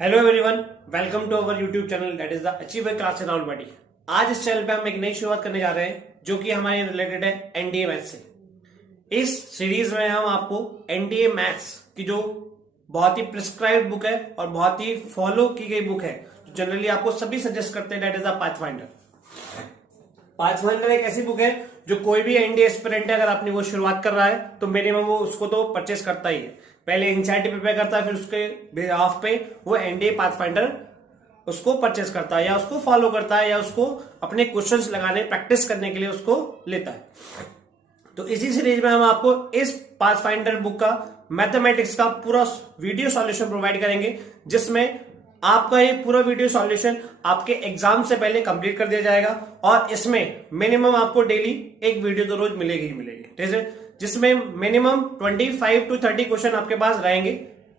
Hello everyone, welcome to our YouTube channel that is the achiever class Rahul Bati. आज इस channel पे हम एक नई शुरुआत करने जा रहे हैं जो कि हमारे रिलेटेड है एनडीए मैथ्स से। इस सीरीज में हम आपको एनडीए मैथ्स की जो बहुत ही प्रिस्क्राइब्ड बुक है और बहुत ही फॉलो की गई बुक है, जो जनरली आपको सभी सजेस्ट करते हैं, that is the pathfinder. Pathfinder एक ऐसी बुक है जो कोई भी एनडीए एस्पिरेंट है, अगर आपने वो शुरुआत कर रहा है तो मिनिमम वो उसको तो परचेस करता ही है। पहले एनसीईआरटी प्रिपेयर करता है, फिर उसके बिहाफ पे वो एनडीए पाथफाइंडर उसको परचेस करता है या उसको फॉलो करता है या उसको अपने क्वेश्चंस लगाने प्रैक्टिस करने के लिए उसको लेता है। तो इसी सीरीज में हम आपको इस पाथफाइंडर बुक का मैथमेटिक्स का पूरा वीडियो सॉल्यूशन प्रोवाइड करेंगे, जिसमें आपका ये पूरा वीडियो सॉल्यूशन आपके एग्जाम से पहले कंप्लीट कर दिया जाएगा और इसमें मिनिमम आपको डेली एक वीडियो तो रोज मिलेगी ही मिलेगी, ठीक है, जिसमें मिनिमम 25 to 30 क्वेश्चन आपके पास रहेंगे।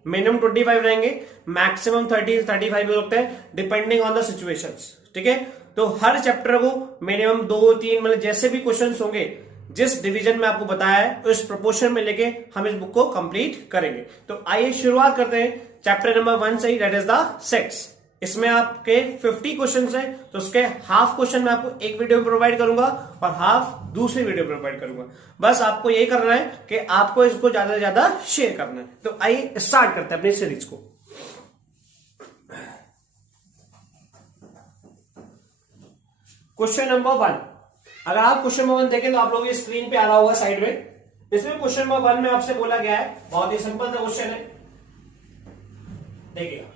मिनिमम 25 रहेंगे, मैक्सिमम 30-35 भी होते हैं डिपेंडिंग ऑन द सिचुएशंस, ठीक है। तो हर चैप्टर को मिनिमम 2-3 मतलब जैसे भी क्वेश्चन होंगे, जिस डिवीजन में आपको बताया है उस प्रोपोर्शन में लेके हम इस बुक को कंप्लीट करेंगे। तो आइए शुरुआत करते हैं चैप्टर नंबर 1 से ही, दैट इज द सेट्स। इसमें आपके 50 क्वेश्चन है, तो उसके हाफ क्वेश्चन मैं आपको एक वीडियो में प्रोवाइड करूंगा और हाफ दूसरी वीडियो में प्रोवाइड करूंगा। बस आपको ये करना है कि आपको इसको ज्यादा से ज्यादा शेयर करना है। तो आइए स्टार्ट करते हैं अपनी सीरीज को। क्वेश्चन नंबर 1, अगर आप क्वेश्चन नंबर 1 देखें तो आप लोग ये स्क्रीन पे आ रहा होगा साइड में। इसमें क्वेश्चन नंबर 1 में आपसे बोला गया है, बहुत ही सिंपल सा क्वेश्चन है, देखिएगा।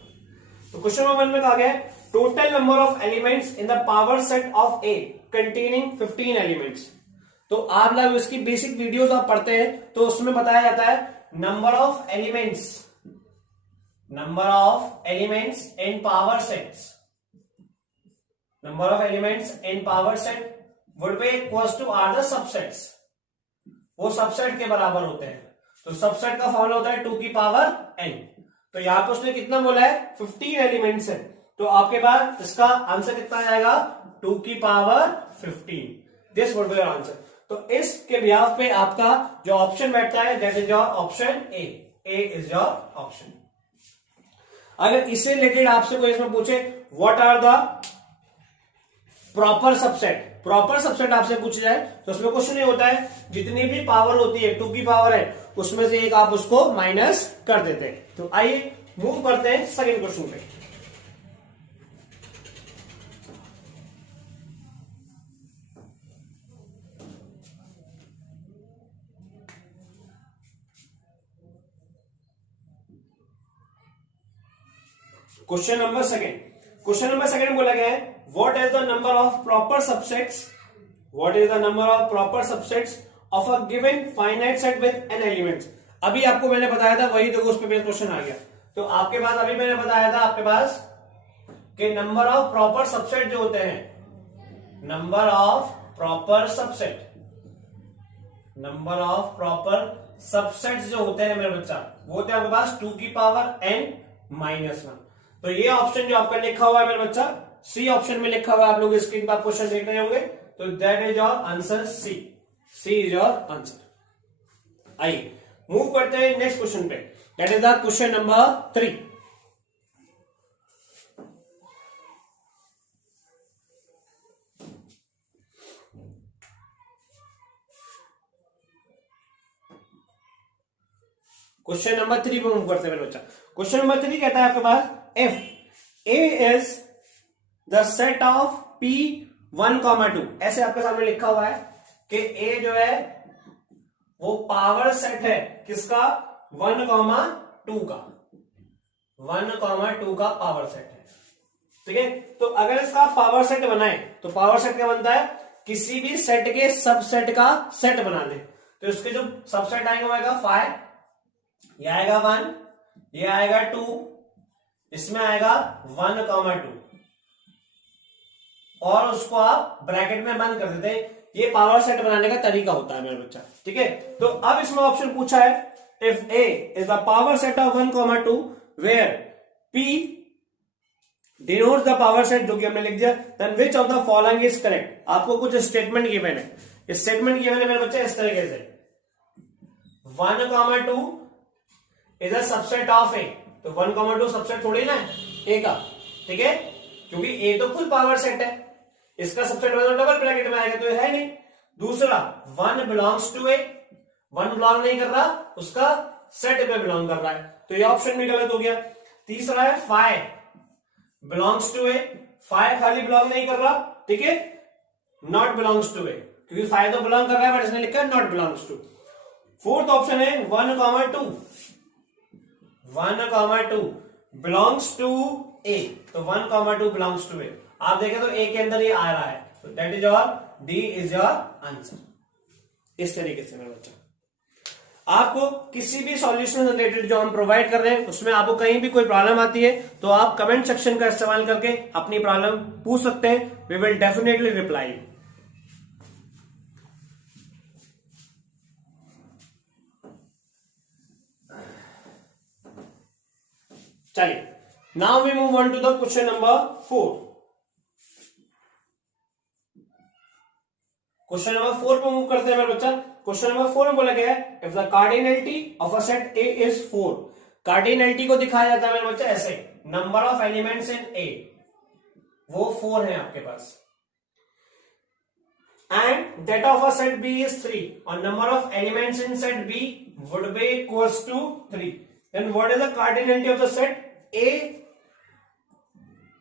तो क्वेश्चन नंबर 1 में कहा गया है total number of elements in the power set of A containing 15 elements. तो आप लोग इसकी बेसिक वीडियोस आप पढ़ते हैं तो उसमें बताया जाता है number of elements in power sets, number of elements in power set would be equals to are the subsets. वो सबसेट के बराबर होते हैं। तो सबसेट का फॉर्मूला होता है 2 की पावर n। तो यहां पर उसने कितना बोला है, 15 एलिमेंट्स है, तो आपके पास इसका आंसर कितना आ जाएगा, 2 की power 15। This would be your answer. तो इसके बिहाफ पे आपका जो ऑप्शन बैठता है that is your option A. A is your option. अगर इससे रिलेटेड आपसे कोई इसमें पूछे what are the proper subset आपसे पूछ जाए तो उसमें क्वेश्चन ये होता है जितनी भी पावर होती है 2 की पावर है उसमें से एक आप उसको माइनस कर देते हैं। तो आइए मूव करते हैं सेकंड क्वेश्चन पे। क्वेश्चन नंबर सेकंड बोला गया है what is the number of proper subsets of a given finite set with an element. अभी आपको मैंने बताया था, वही देखो उस पे मेरा क्वेश्चन आ गया। तो आपके पास अभी मैंने बताया था आपके पास कि नंबर ऑफ प्रॉपर सबसेट जो होते हैं, नंबर ऑफ प्रॉपर सबसेट्स जो होते हैं मेरे बच्चा, वो होते हैं आपके पास 2 की पावर n-1। तो ये ऑप्शन जो आपका लिखा हुआ है मेरे बच्चा, सी ऑप्शन में लिखा हुआ है, आप लोग स्क्रीन पर क्वेश्चन देख रहे होंगे। तो that is your answer, C is your answer. आइए मूव करते हैं नेक्स्ट क्वेश्चन पे, that is the question number 3। Question number 3 पे मूव करते हैं मेरे बच्चा। क्वेश्चन नंबर 3 कहता है आपके पास if A is the set of P 1,2, ऐसे आपके सामने लिखा हुआ है कि ए जो है वो पावर सेट है किसका, 1,2 का, 1,2 का पावर सेट है, ठीक है। तो अगर इसका पावर सेट बनाए तो पावर सेट क्या बनता है, किसी भी सेट के सबसेट का सेट बना दे। तो इसके जो सबसेट आएंगे वो आएगा 5, ये आएगा 1, ये आएगा 2, इसमें आएगा 1,2 और उसको आप ब्रैकेट में बंद कर देते हैं। ये पावर सेट बनाने का तरीका होता है मेरे बच्चा, ठीक है। तो अब इसमें ऑप्शन पूछा है if A is the power set of 1,2 where P denotes the power set, जो कि हमने लिख दिया, then which of the following is correct. आपको कुछ स्टेटमेंट गिवन है, स्टेटमेंट गिवन है मेरे बच्चे इस तरीके से, 1,2 is a subset of A. तो 1,2 सबसेट थोड़ी ना है, ए का, ठीक है, क्योंकि ए तो फुल पावर सेट है, इसका सबसेट तो डबल ब्रैकेट में आएगा, तो ये है नहीं। दूसरा 1 बिलोंग्स टू ए, 1 बिलोंग नहीं कर रहा, उसका सेट पे बिलोंग कर रहा है, तो ये ऑप्शन भी गलत हो गया। तीसरा है 5 बिलोंग्स टू ए, 5 खाली बिलोंग नहीं कर रहा, ठीक है, नॉट बिलोंग्स टू ए, क्योंकि 5 तो बिलोंग कर रहा है बट इसने लिखा है not belongs to. Fourth option है 1,2, 1,2 बिलोंग्स टू ए, तो 1,2 बिलोंग्स टू ए। आप देखें तो ए के अंदर ये आ रहा है, तो that is your D is your answer. इस तरीके से मेरा बच्चा, आपको किसी भी सॉल्यूशन रिलेटेड जो हम प्रोवाइड कर रहे हैं उसमें आपको कहीं भी कोई प्रॉब्लम आती है तो आप कमेंट सेक्शन का इस्तेमाल करके अपनी प्रॉब्लम पूछ सकते हैं, वी विल डेफिनेटली रिप्लाई। चलिए, now we move on to the question number 4। Question number 4 पे मूव करते हैं मेरे बच्चा। क्वेश्चन नंबर 4 में बोला गया है if the cardinality of a set A is 4। Cardinality को दिखाया जाता है मेरे बच्चा ऐसे, number of elements in A वो 4 है आपके पास, and that of a set B is 3 और number of elements in set B would be equals to 3, then what is the cardinality of the set A.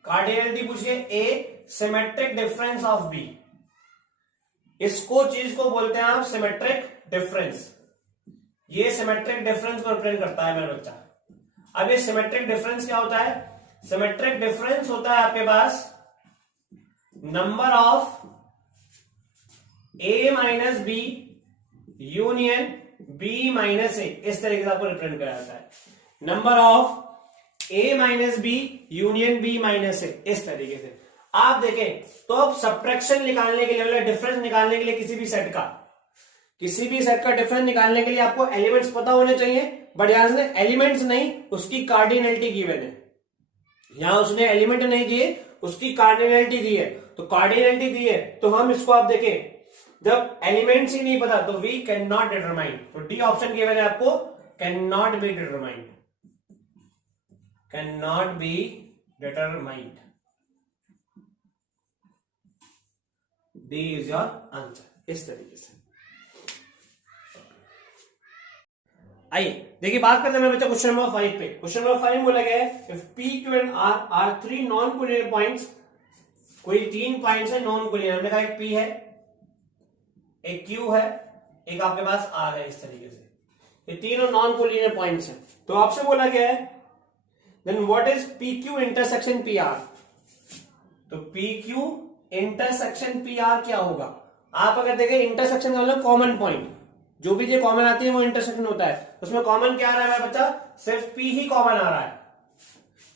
Cardinality पूछिए A symmetric difference of B, इसको चीज को बोलते हैं आप symmetric difference, ये symmetric difference को रिप्रेजेंट करता है मेरा बच्चा। अब ये सिमेट्रिक डिफरेंस क्या होता है? सिमेट्रिक डिफरेंस होता है आपके पास number of A minus B union B minus A, इस तरीके से आपको रिप्रेजेंट किया जाता है, number of A minus B union B minus A, इस तरीके से। आप देखें तो अब सब्ट्रैक्शन निकालने के लिए मतलब डिफरेंस निकालने के लिए किसी भी सेट का डिफरेंस निकालने के लिए आपको एलिमेंट्स पता होने चाहिए, बट यहां से एलिमेंट्स नहीं उसकी कार्डिनलिटी गिवन है, यहां उसने एलिमेंट नहीं दिए उसकी कार्डिनलिटी दी है, तो कार्डिनलिटी दी है तो हम इसको आप देखें जब एलिमेंट्स ही नहीं पता तो वी कैन नॉट डिटरमाइन, तो डी ऑप्शन गिवन है आपको can not be determined, can not be determined, D is your answer. इस तरीके से आइए देखिए बात करते हैं मेरे बच्चा क्वेश्चन नंबर 5 पे। क्वेश्चन नंबर 5 में बोला गया है if P Q and R R 3 non collinear points, कोई 3 पॉइंट्स है नॉन कोलिनियर, हमने कहा एक पी है, एक क्यू है, एक आपके पास आर है, इस तरीके से ये तीनों नॉन कोलिनियर पॉइंट्स हैं। तो आपसे बोला गया है then what is P Q intersection P R, तो P Q intersection P R क्या होगा? आप अगर देखें इंटरसेक्शन का मतलब कॉमन पॉइंट, जो भी ये कॉमन आती है वो इंटरसेक्शन होता है, उसमें कॉमन क्या आ रहा है मेरा बच्चा? सिर्फ पी ही कॉमन आ रहा है।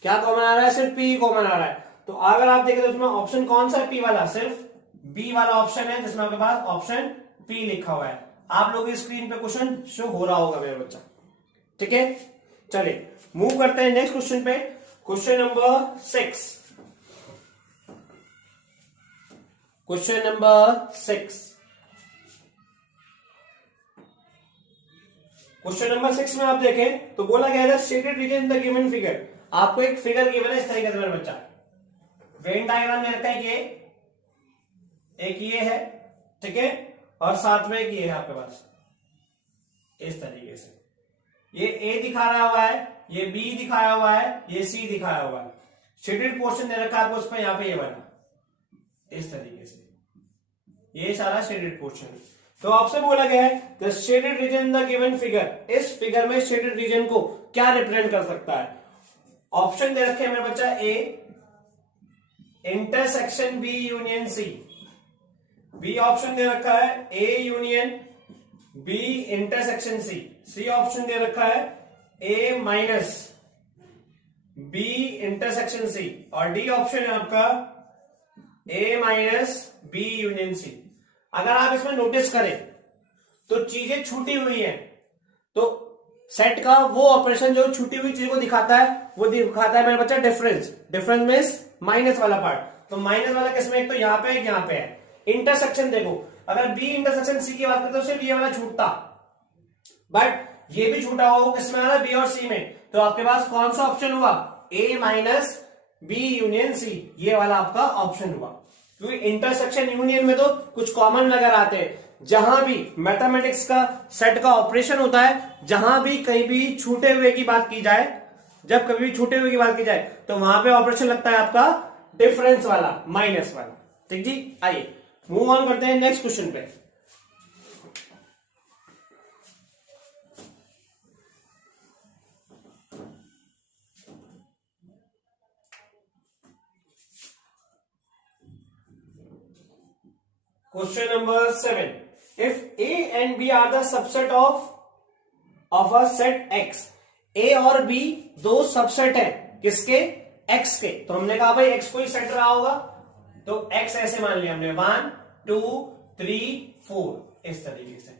क्या कॉमन आ रहा है? सिर्फ पी ही कॉमन आ रहा है। तो अगर आप देखें तो उसमें ऑप्शन कौन सा है? पी वाला, सिर्फ बी वाला ऑप्शन है जिसमें आपके पास ऑप्शन पी लिखा हुआ है। आप लोगों की स्क्रीन पे क्वेश्चन शो हो रहा होगा मेरा बच्चा, ठीक है। चलिए मूव करते हैं नेक्स्ट क्वेश्चन पे। Question number 6, question number 6, question number 6 में आप देखें तो बोला गया है shaded region in the given figure. आपको एक फिगर गिवन है इस तरीके से मेरा बच्चा, वेन डायग्राम में रहता है कि एक ये है, ठीक है, और साथ में एक ये है आपके पास, इस तरीके से ये ए दिखाया हुआ है, ये बी दिखाया हुआ है, ये सी दिखाया हुआ है, शेडेड पोर्शन दे रखा है आपको उस पर, यहां पे ये बना इस तरीके से, ये सारा शेडेड पोर्शन है। तो आपसे बोला गया है the shaded region in the given figure, इस फिगर में शेडेड रीजन को क्या रिप्रेजेंट कर सकता है? ऑप्शन दे रखे हैं मेरे बच्चा A intersection B union C, B option दे रखा है A union B intersection C, C option दे रखा है A minus B intersection C, और डी ऑप्शन है आपका A minus B union C. अगर आप इसमें नोटिस करें तो चीजें छूटी हुई हैं, तो सेट का वो ऑपरेशन जो छूटी हुई चीज को दिखाता है वो दिखाता है मेरा बच्चा डिफरेंस, डिफरेंस मींस माइनस वाला पार्ट, तो माइनस वाला किसमें? एक तो यहां पे एक यहां पे है। इंटरसेक्शन देखो, अगर बी इंटरसेक्शन सी की बात करते तो सिर्फ ये वाला छूटता, बट ये भी छूटा हुआ किसमें आ रहा है? बी और सी में। तो आपके पास कौन सा ऑप्शन हुआ? ए माइनस बी यूनियन सी, ये वाला आपका ऑप्शन हुआ। क्योंकि इंटरसेक्शन यूनियन में तो कुछ कॉमन नजर आते हैं। जहां भी मैथमेटिक्स का सेट का ऑपरेशन होता है, जहां भी कहीं भी छूटे हुए की बात की जाए, जब कभी भी छूटे हुए की बात की जाए तो वहां पे ऑपरेशन लगता है आपका डिफरेंस वाला, माइनस वाला। ठीक जी, आइए मूव ऑन करते हैं नेक्स्ट क्वेश्चन पे। Question number 7. If A and B are the subset of a set X, A और B दो सबसेट है किसके? X के। तो हमने कहा भाई X कोई सेट रहा होगा, तो X ऐसे मान लिया हमने 1 2 3 4 इस तरीके से।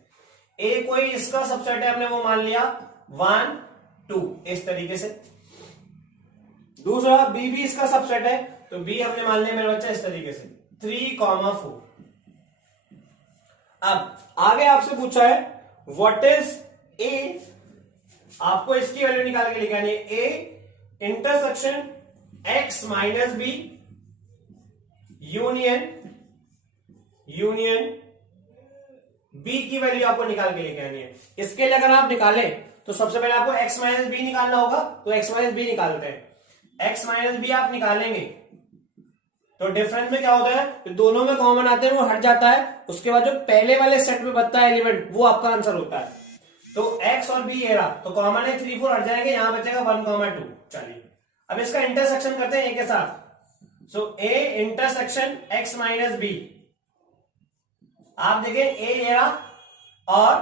A कोई इसका सबसेट है, हमने वो मान लिया 1 2 इस तरीके से। दूसरा B भी इसका सबसेट है, तो B हमने मान लिया मेरे बच्चा इस तरीके से 3 4। अब आगे आपसे पूछा है व्हाट इज ए, आपको इसकी वैल्यू निकाल के लिखानी है। A intersection X minus B union B की वैल्यू आपको निकाल के लिखानी है। इसके लिए अगर आप निकालें तो सबसे पहले आपको एक्स माइनस बी निकालना होगा, तो एक्स माइनस बी निकालते हैं। एक्स माइनस बी आप निकालेंगे तो डिफरेंस में क्या होता है, तो दोनों में कॉमन आते हैं वो हट जाता है, उसके बाद जो पहले वाले सेट में बचता है एलिमेंट वो आपका आंसर होता है। तो x और b ये रहा, तो कॉमन है 3 4 हट जाएंगे, यहां बचेगा 1 2। चलिए अब इसका इंटरसेक्शन करते हैं a के साथ। So a intersection x minus B, आप देखें a ये रहा और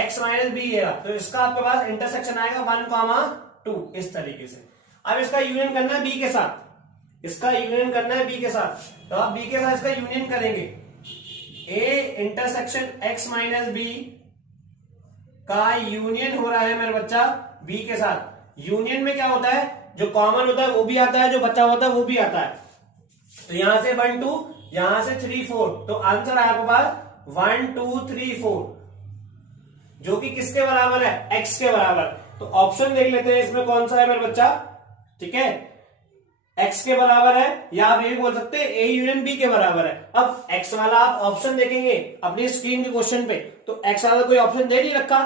x माइनस बी ये रहा, तो इसका आपके पास इंटरसेक्शन आएगा 1 2 इस तरीके से। अब इसका यूनियन करना है b के साथ, इसका यूनियन करना है बी के साथ, तो आप बी के साथ इसका यूनियन करेंगे। A intersection X minus B का यूनियन हो रहा है मेरे बच्चा बी के साथ। यूनियन में क्या होता है, जो कॉमन होता है वो भी आता है, जो बचा होता है वो भी आता है। तो यहां से 1 2, यहां से 3 4, तो आंसर है आपके पास 1 2 3 4, जो कि किसके बराबर है? एक्स के बराबर। तो ऑप्शन देख लेते हैं इसमें कौन सा है मेरे बच्चा। ठीक है, x के बराबर है, या आप ये भी बोल सकते हैं a यूनियन b के बराबर है। अब x वाला आप ऑप्शन देखेंगे अपनी स्क्रीन के क्वेश्चन पे, तो x वाला कोई ऑप्शन दे नहीं रखा,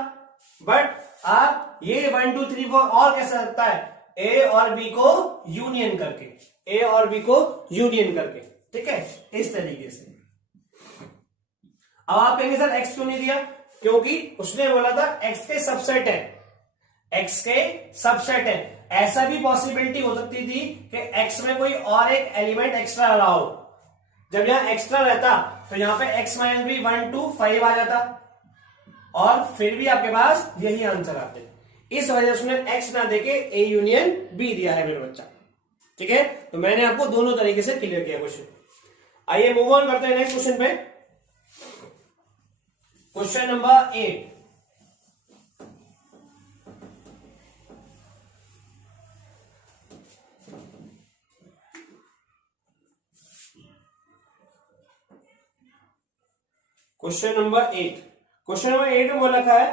बट आप ये 1 2 3 4 और कैसे सकता है, a और b को यूनियन करके, a और b को यूनियन करके। ठीक है, इस तरीके से। अब आप कहेंगे सर x क्यों नहीं दिया, क्योंकि उसने बोला था x के सबसेट है, x के सबसेट है। ऐसा भी पॉसिबिलिटी हो सकती थी कि x में कोई और एक एलिमेंट एक्स्ट्रा रहा हो। जब यहां एक्स्ट्रा रहता तो यहां पे x माइनस बी 1 2 5 आ जाता, और फिर भी आपके पास यही आंसर आते। इस वजह से उसने x ना देके a यूनियन b दिया है मेरे बच्चा। ठीक है, तो मैंने आपको दोनों तरीके से क्लियर किया क्वेश्चन। आइए मूव ऑन करते हैं नेक्स्ट क्वेश्चन पे। Question number 8। Question number 8, question number 8 में बोला है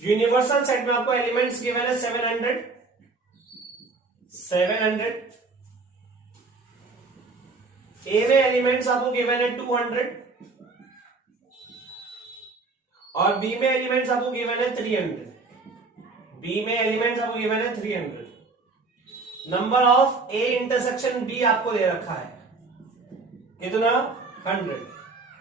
यूनिवर्सल सेट में आपको एलिमेंट्स गिवन है 700 ए में एलिमेंट्स आपको गिवन है 200 और बी में एलिमेंट्स आपको गिवन है 300। बी में एलिमेंट्स आपको गिवन है 300। Number of A intersection B आपको दे रखा है कितना, 100।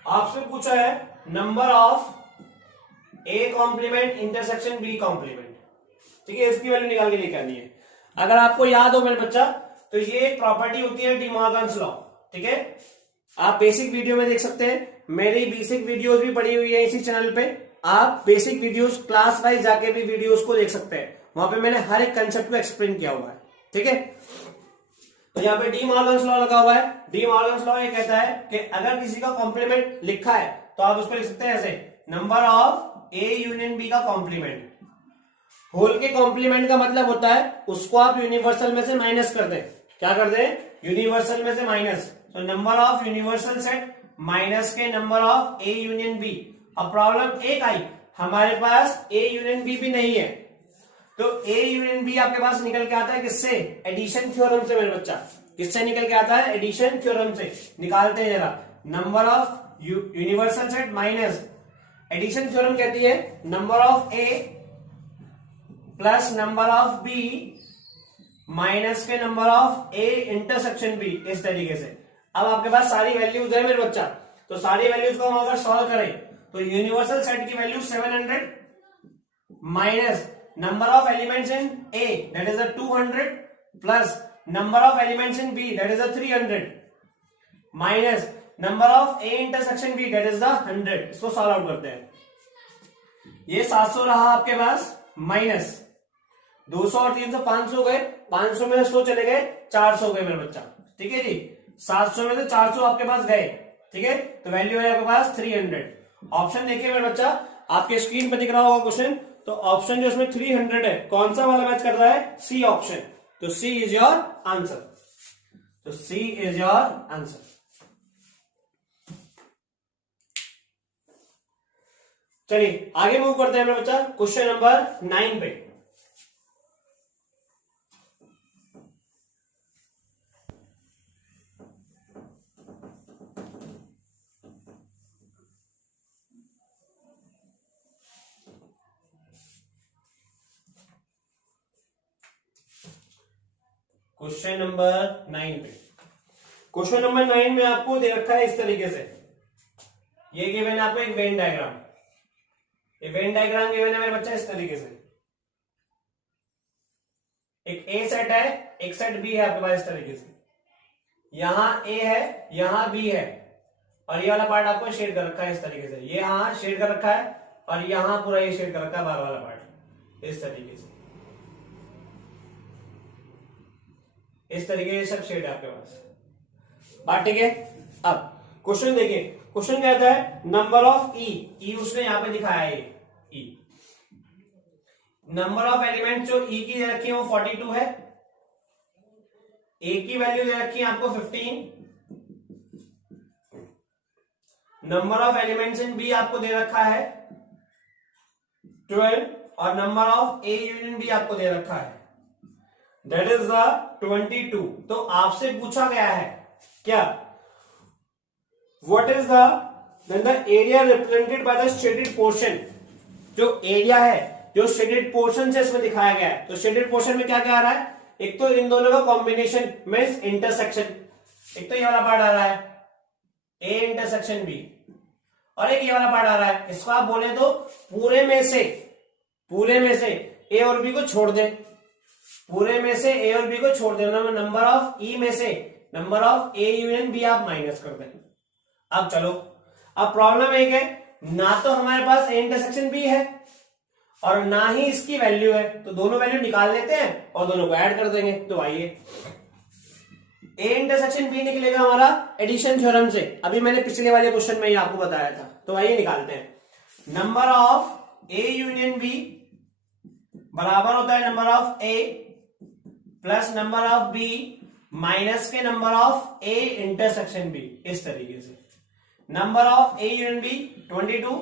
आपसे पूछा है number of A complement intersection B complement. ठीक है, इसकी वैल्यू निकाल के लेके आनी है। अगर आपको याद हो मेरे बच्चा, तो ये एक प्रॉपर्टी होती है डी मॉर्गन्स लॉ। ठीक है, आप बेसिक वीडियो में देख सकते हैं, मेरी बेसिक वीडियोस भी पड़ी हुई है इसी चैनल पे। आप बेसिक वीडियोस क्लास वाइज जाके भी वीडियोस को देख सकते हैं, वहां पे मैंने हर एक कंसेप्ट को एक्सप्लेन किया हुआ है। ठीक है, तो यहाँ पे डी मॉर्गन्स लॉ लगा हुआ है। डी मॉर्गन्स लॉ ये कहता है कि अगर किसी का कॉम्प्लीमेंट लिखा है तो आप उसको लिख सकते हैं ऐसे, number of A union B का कॉम्प्लीमेंट। होल के कॉम्प्लीमेंट का मतलब होता है उसको आप यूनिवर्सल में से माइनस कर दें। क्या कर दें? यूनिवर्सल में से माइनस। तो number of universal set minus के number of A union B. अब प्रॉब्लम एक आई, हमारे पास ए यूनियन बी भी नहीं है, तो ए यूनियन बी आपके पास निकल के आता है किससे? एडिशन थ्योरम से मेरे बच्चा। किससे निकल के आता है? एडिशन थ्योरम से। निकालते हैं जरा। Number of universal set minus, addition theorem कहती है number of A plus number of B minus के number of A intersection B, इस तरीके से। अब आपके पास सारी वैल्यूज है मेरे बच्चा, तो सारी वैल्यूज को हम अगर सॉल्व करें तो यूनिवर्सल सेट की value 700 minus number of elements in A that is 200 plus number of elements in B that is 300 minus number of A intersection B that is 100। इसको सॉल्व आउट करते हैं। ये 700 रहा आपके पास माइनस 200 और 300 500 गए, 500 में 100 चले गए, 400 गए मेरे बच्चा। ठीक है जी, 700 में से 400 आपके पास गए। ठीक है, तो वैल्यू है आपके पास 300। ऑप्शन देखिए मेरे बच्चा, आपके स्क्रीन पर दिख रहा होगा क्वेश्चन। तो ऑप्शन जो इसमें 300 है, कौन सा वाला मैच कर रहा है? C option. तो सी इज योर आंसर। तो सी इज योर आंसर। चलिए आगे मूव करते हैं मेरे बच्चा क्वेश्चन नंबर 9 पे। क्वेश्चन नंबर 9 पे। क्वेश्चन नंबर 9 में आपको दे रखा है इस तरीके से। ये गिवन है आपको एक वेन डायग्राम। ये वेन डायग्राम गिवन है मेरे बच्चा इस तरीके से। एक ए सेट है, एक सेट बी है आपके पास इस तरीके से। यहां ए है, यहां बी है, और ये वाला पार्ट आपको शेड कर रखा है इस तरीके से। ये यहां शेड कर रखा है और यहां पूरा ये शेड कर रखा है बाहर वाला पार्ट इस तरीके से। इस तरीके से सब शेड है आपके पास। बात ठीक है। अब क्वेश्चन देखिए, क्वेश्चन कहता है नंबर ऑफ ई उसने यहां पे दिखाया है ई। नंबर ऑफ एलिमेंट जो ई की दे रखी है वो 42 है। ए की वैल्यू दे रखी है आपको 15। Number of elements in B आपको दे रखा है 12 और number of A union B आपको दे रखा है दैट इज द 22। तो आपसे पूछा गया है क्या? What is the area represented by the shaded portion. जो एरिया है जो शेडेड पोर्शन से इसमें दिखाया गया है। तो शेडेड पोर्शन में क्या क्या आ रहा है? एक तो इन दोनों का कॉम्बिनेशन मींस इंटरसेक्शन। एक तो ये वाला पार्ट आ रहा है ए इंटरसेक्शन बी, और एक ये वाला पार्ट आ रहा है। इसको आप बोले तो पूरे में से ए और बी को छोड़ दे। पूरे में से ए और बी को छोड़ देना। नंबर ऑफ ई में से number of A union B आप माइनस कर दें। अब चलो, अब प्रॉब्लम एक है, ना तो हमारे पास ए इंटरसेक्शन बी है और ना ही इसकी वैल्यू है। तो दोनों वैल्यू निकाल लेते हैं और दोनों को ऐड कर देंगे। तो आइए, ए इंटरसेक्शन बी निकलेगा हमारा एडिशन थ्योरम से। अभी मैंने पिछले वाले क्वेश्चन में ही आपको बताया था। तो आइए निकालते हैं। Number of A union B बराबर होता है number of A plus number of B minus के number of A intersection B, इस तरीके से। Number of A union B 22,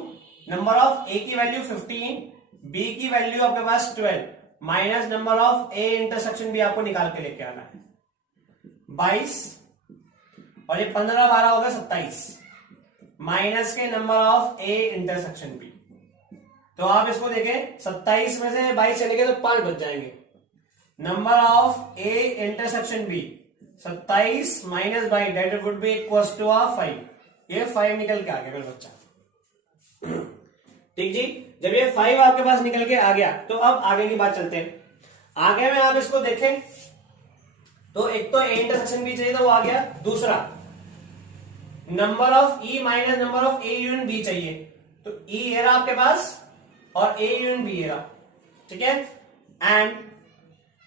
number of A की वैल्यू 15, बी की वैल्यू आपके पास 12 minus number of A intersection B आपको निकाल के लेके आना है 22, और ये 15 12 होगा 27 माइनस के number of A intersection B. तो आप इसको देखें, 27 में से 22 चले गए तो 5 बच जाएंगे। Number of A intersection B 27 minus 22 that would be equals to 5। ये 5 निकल के आ गया मेरा बच्चा। ठीक जी, जब ये 5 आपके पास निकल के आ गया तो अब आगे की बात चलते हैं। आगे में आप इसको देखें तो एक तो ए इंटरसेक्शन बी चाहिए था, वो आ गया। दूसरा number of E minus number of A union B चाहिए। तो ई ए रहा आपके पास और ए यूनियन बी ए रहा। ठीक है, and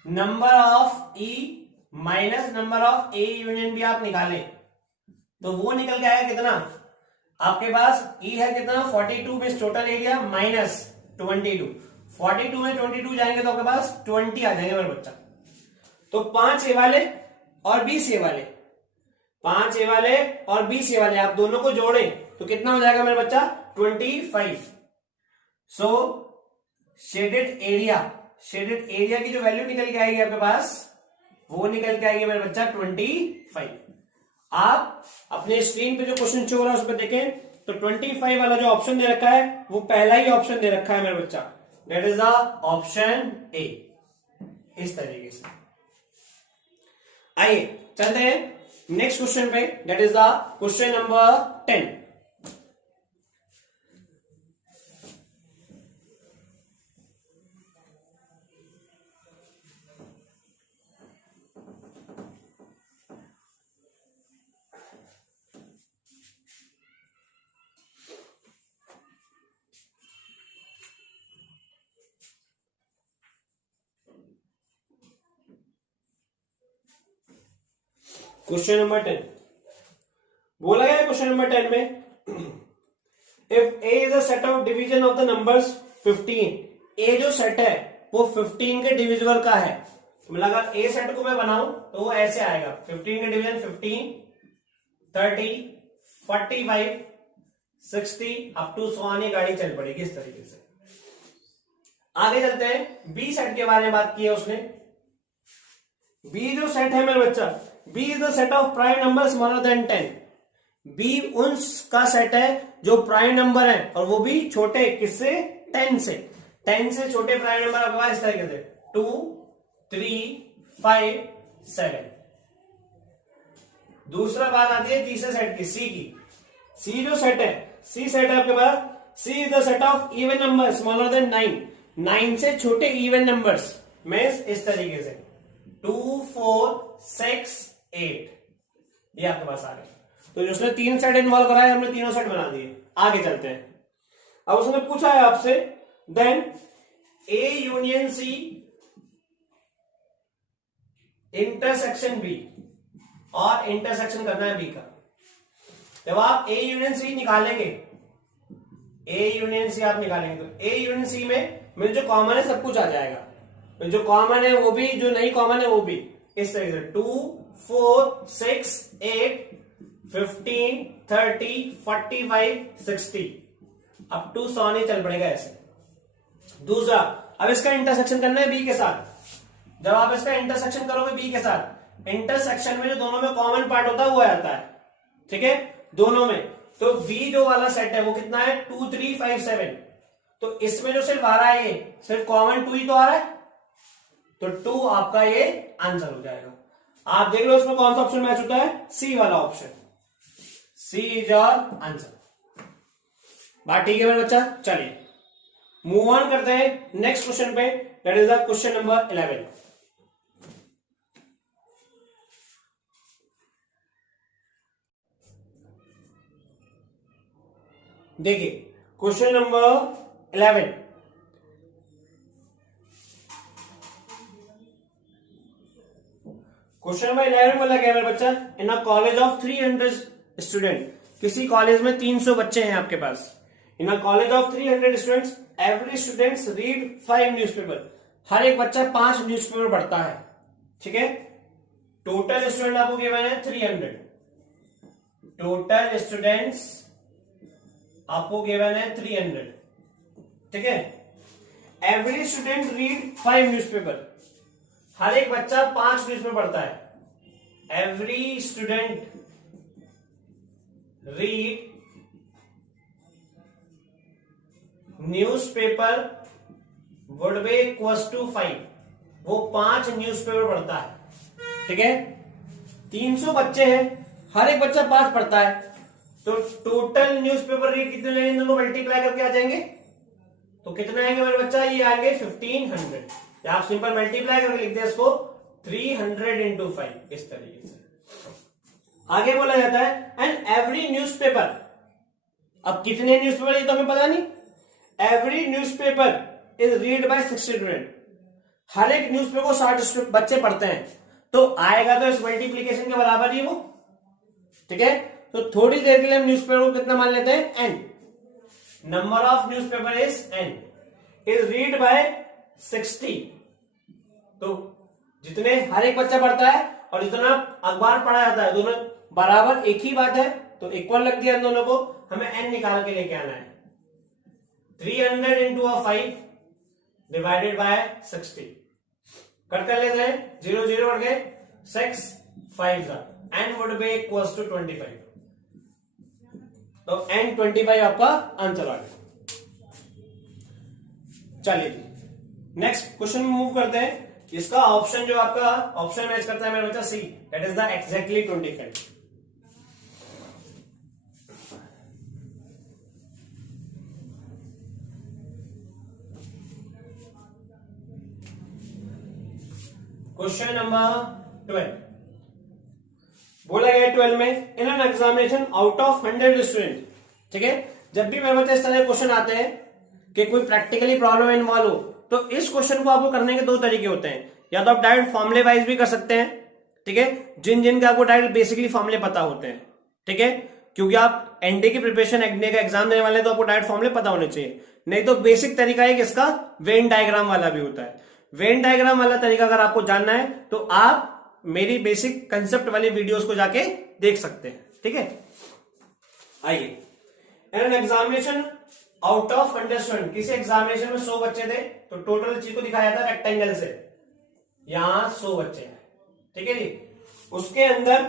number of E minus number of A union B आप निकालें तो वो निकल के आएगा कितना? आपके पास ई है कितना? 42 में टोटल एरिया माइनस 22। 42 में 22 जाएंगे तो आपके पास 20 आ जाएंगे मेरा बच्चा। तो 5 ए वाले और 20 ए वाले, 5 ए वाले और 20 ए वाले आप दोनों को जोड़ें तो कितना हो जाएगा मेरा बच्चा? 25। सो शेडेड एरिया शेडेड एरिया की जो वैल्यू निकल के आएगी आपके पास, वो निकल के आएगी मेरे बच्चा 25। आप अपने स्क्रीन पे जो क्वेश्चन शो हो रहा है उस पर देखें तो 25 वाला जो ऑप्शन दे रखा है वो पहला ही ऑप्शन दे रखा है मेरे बच्चा, that is the option A. इस तरीके से आइए चलते हैं नेक्स्ट क्वेश्चन पे, that is the question number 10। Question number 10 बोला गया क्वेश्चन नंबर 10 में, if A is a set of division of the numbers 15, ए जो सेट है वो 15 के डिविजिबल का है। तो मतलब अगर ए सेट को मैं बनाऊं तो वो ऐसे आएगा, 15 के डिवीजन 15, 30, 45, 60 अप टू 100, ये गाड़ी चल पड़ेगी इस तरीके से। आगे चलते हैं, बी सेट के बारे में बात की है उसने। बी जो सेट है मेरे बच्चा, B is the set of prime numbers smaller than 10। B उनका सेट है जो प्राइम नंबर है और वो भी छोटे, किससे? 10 से। 10 से छोटे प्राइम नंबर आपके पास इस तरीके से 2, 3, 5, 7। दूसरा बात आती है तीसरे सेट की, C की। C जो सेट है, C सेट है आपके पास, C is the set of even numbers smaller than 9। 9 से छोटे इवन नंबर्स में इस तरीके से 2, 4, 6, 8, ये आपके पास आ गए। तो जो उसने 3 सेट इन्वॉल्व कराए, हमने तीनों सेट बना दिए। आगे चलते हैं, अब उसने पूछा है आपसे, then A union C intersection B, और इंटरसेक्शन करना है बी का। जब आप ए यूनियन सी निकालेंगे, ए यूनियन सी आप निकालेंगे तो ए यूनियन सी में जो कॉमन है सब कुछ आ जाएगा, जो कॉमन है वो भी, जो नहीं कॉमन है वो भी। इस तरीके से 2, 4, 6, 8, 15, 30, 45, 60 अप टू 100 नहीं चल पड़ेगा ऐसे। दूसरा, अब इसका इंटरसेक्शन करना है बी के साथ। जब आप इसका इंटरसेक्शन करोगे बी के साथ, इंटरसेक्शन में जो दोनों में कॉमन पार्ट होता है वो आ जाता है, ठीक है, दोनों में। तो बी जो वाला सेट है वो कितना है? 2, 3, 5, 7। तो इसमें जो सिर्फ आ रहा है, ये सिर्फ कॉमन 2 ही तो आ रहा है, तो 2 आपका ये आंसर हो जाएगा। आप देख लो इसमें कौन सा ऑप्शन मैच होता है, सी वाला option. C is your answer. बात ठीक है मेरे बच्चा। चलिए मूव ऑन करते हैं नेक्स्ट क्वेश्चन पे, that is the question number 11। देखिए क्वेश्चन नंबर 11, क्वेश्चन नंबर 11 बोला गया मेरे बच्चा, in a college of 300 student, किसी कॉलेज में 300 बच्चे हैं आपके पास। In a college of 300 students, every students read 5 newspaper, हर एक बच्चा 5 न्यूज़पेपर पढ़ता है, ठीक है। टोटल स्टूडेंट आपको गिवन है 300, टोटल स्टूडेंट्स आपको गिवन है 300, ठीक है। एवरी स्टूडेंट रीड 5 न्यूज़पेपर, हर एक बच्चा 5 न्यूज़पेपर पढ़ता है। Every student read newspaper would be equals to 5, वो 5 न्यूज़पेपर पढ़ता है, ठीक है। 300 बच्चे हैं, हर एक बच्चा 5 पढ़ता है, तो टोटल न्यूज़पेपर रीड कितने जाएंगे, दोनों मल्टीप्लाई करके आ जाएंगे, तो कितने आएंगे मेरे बच्चा, ये आएंगे 1500। या आप सिंपल मल्टीप्लाई करके लिखते हैं इसको 300 इंटू 5, इस तरीके से। आगे बोला जाता है एंड एवरी न्यूज़पेपर, अब कितने न्यूज़पेपर ये तो हमें पता नहीं, every newspaper is read by 60 student, हर एक न्यूज़पेपर को 60 बच्चे पढ़ते हैं, तो आएगा तो इस मल्टीप्लीकेशन के बराबर ही वो, ठीक है। तो थोड़ी देर के लिए हम न्यूज़पेपर को कितना मान लेते हैं, n, number of newspaper is n, is read by 60, तो जितने हर एक बच्चा पढ़ता है और जितना अखबार पढ़ा जाता है, दोनों बराबर एक ही बात है, तो इक्वल लग दिया दोनों को, हमें n निकाल के लेके आना है। 300 इंटू 5 डिवाइडेड बाय 60 कट कर लेते हैं, 0 0 कट गए, 6 5 n would be equals to 25। तो n 25 आपका आंसर आ गया। चलिए जी नेक्स्ट क्वेश्चन में मूव करते हैं। इसका ऑप्शन जो आपका ऑप्शन मैच करता है मेरा बच्चा see, that is the exactly 25। Question number 12 बोला गया 12 में, in an examination out of 100 student, ठीक है, जब भी मेरे बच्चे इस तरह के क्वेश्चन आते हैं कि कोई प्रैक्टिकली प्रॉब्लम इन्वॉल्व हो, तो इस क्वेश्चन को आपको करने के दो तरीके होते हैं। या तो आप डायरेक्ट फॉर्मुले वाइज भी कर सकते हैं, ठीक है, जिन जिन का आपको डायरेक्ट बेसिकली फॉर्मुले पता होते हैं, ठीक है, क्योंकि आप एनडीए की प्रिपरेशन एनडीए का एग्जाम देने वाले हैं तो आपको डायरेक्ट फॉर्मुले पता होने चाहिए। नहीं तो बेसिक तरीका है कि इसका वेन डायग्राम वाला भी होता है। वेन डायग्राम वाला तरीका अगर आपको जानना है तो आप मेरी बेसिक कंसेप्ट वाली वीडियोस को जाके देख सकते हैं, ठीक है। आइए, N examination out of 100 student, किसी एग्जामिनेशन में 100 बच्चे थे तो टोटल चीज को दिखाया था रेक्टेंगल से, यहां 100 बच्चे हैं, ठीक है जी। उसके अंदर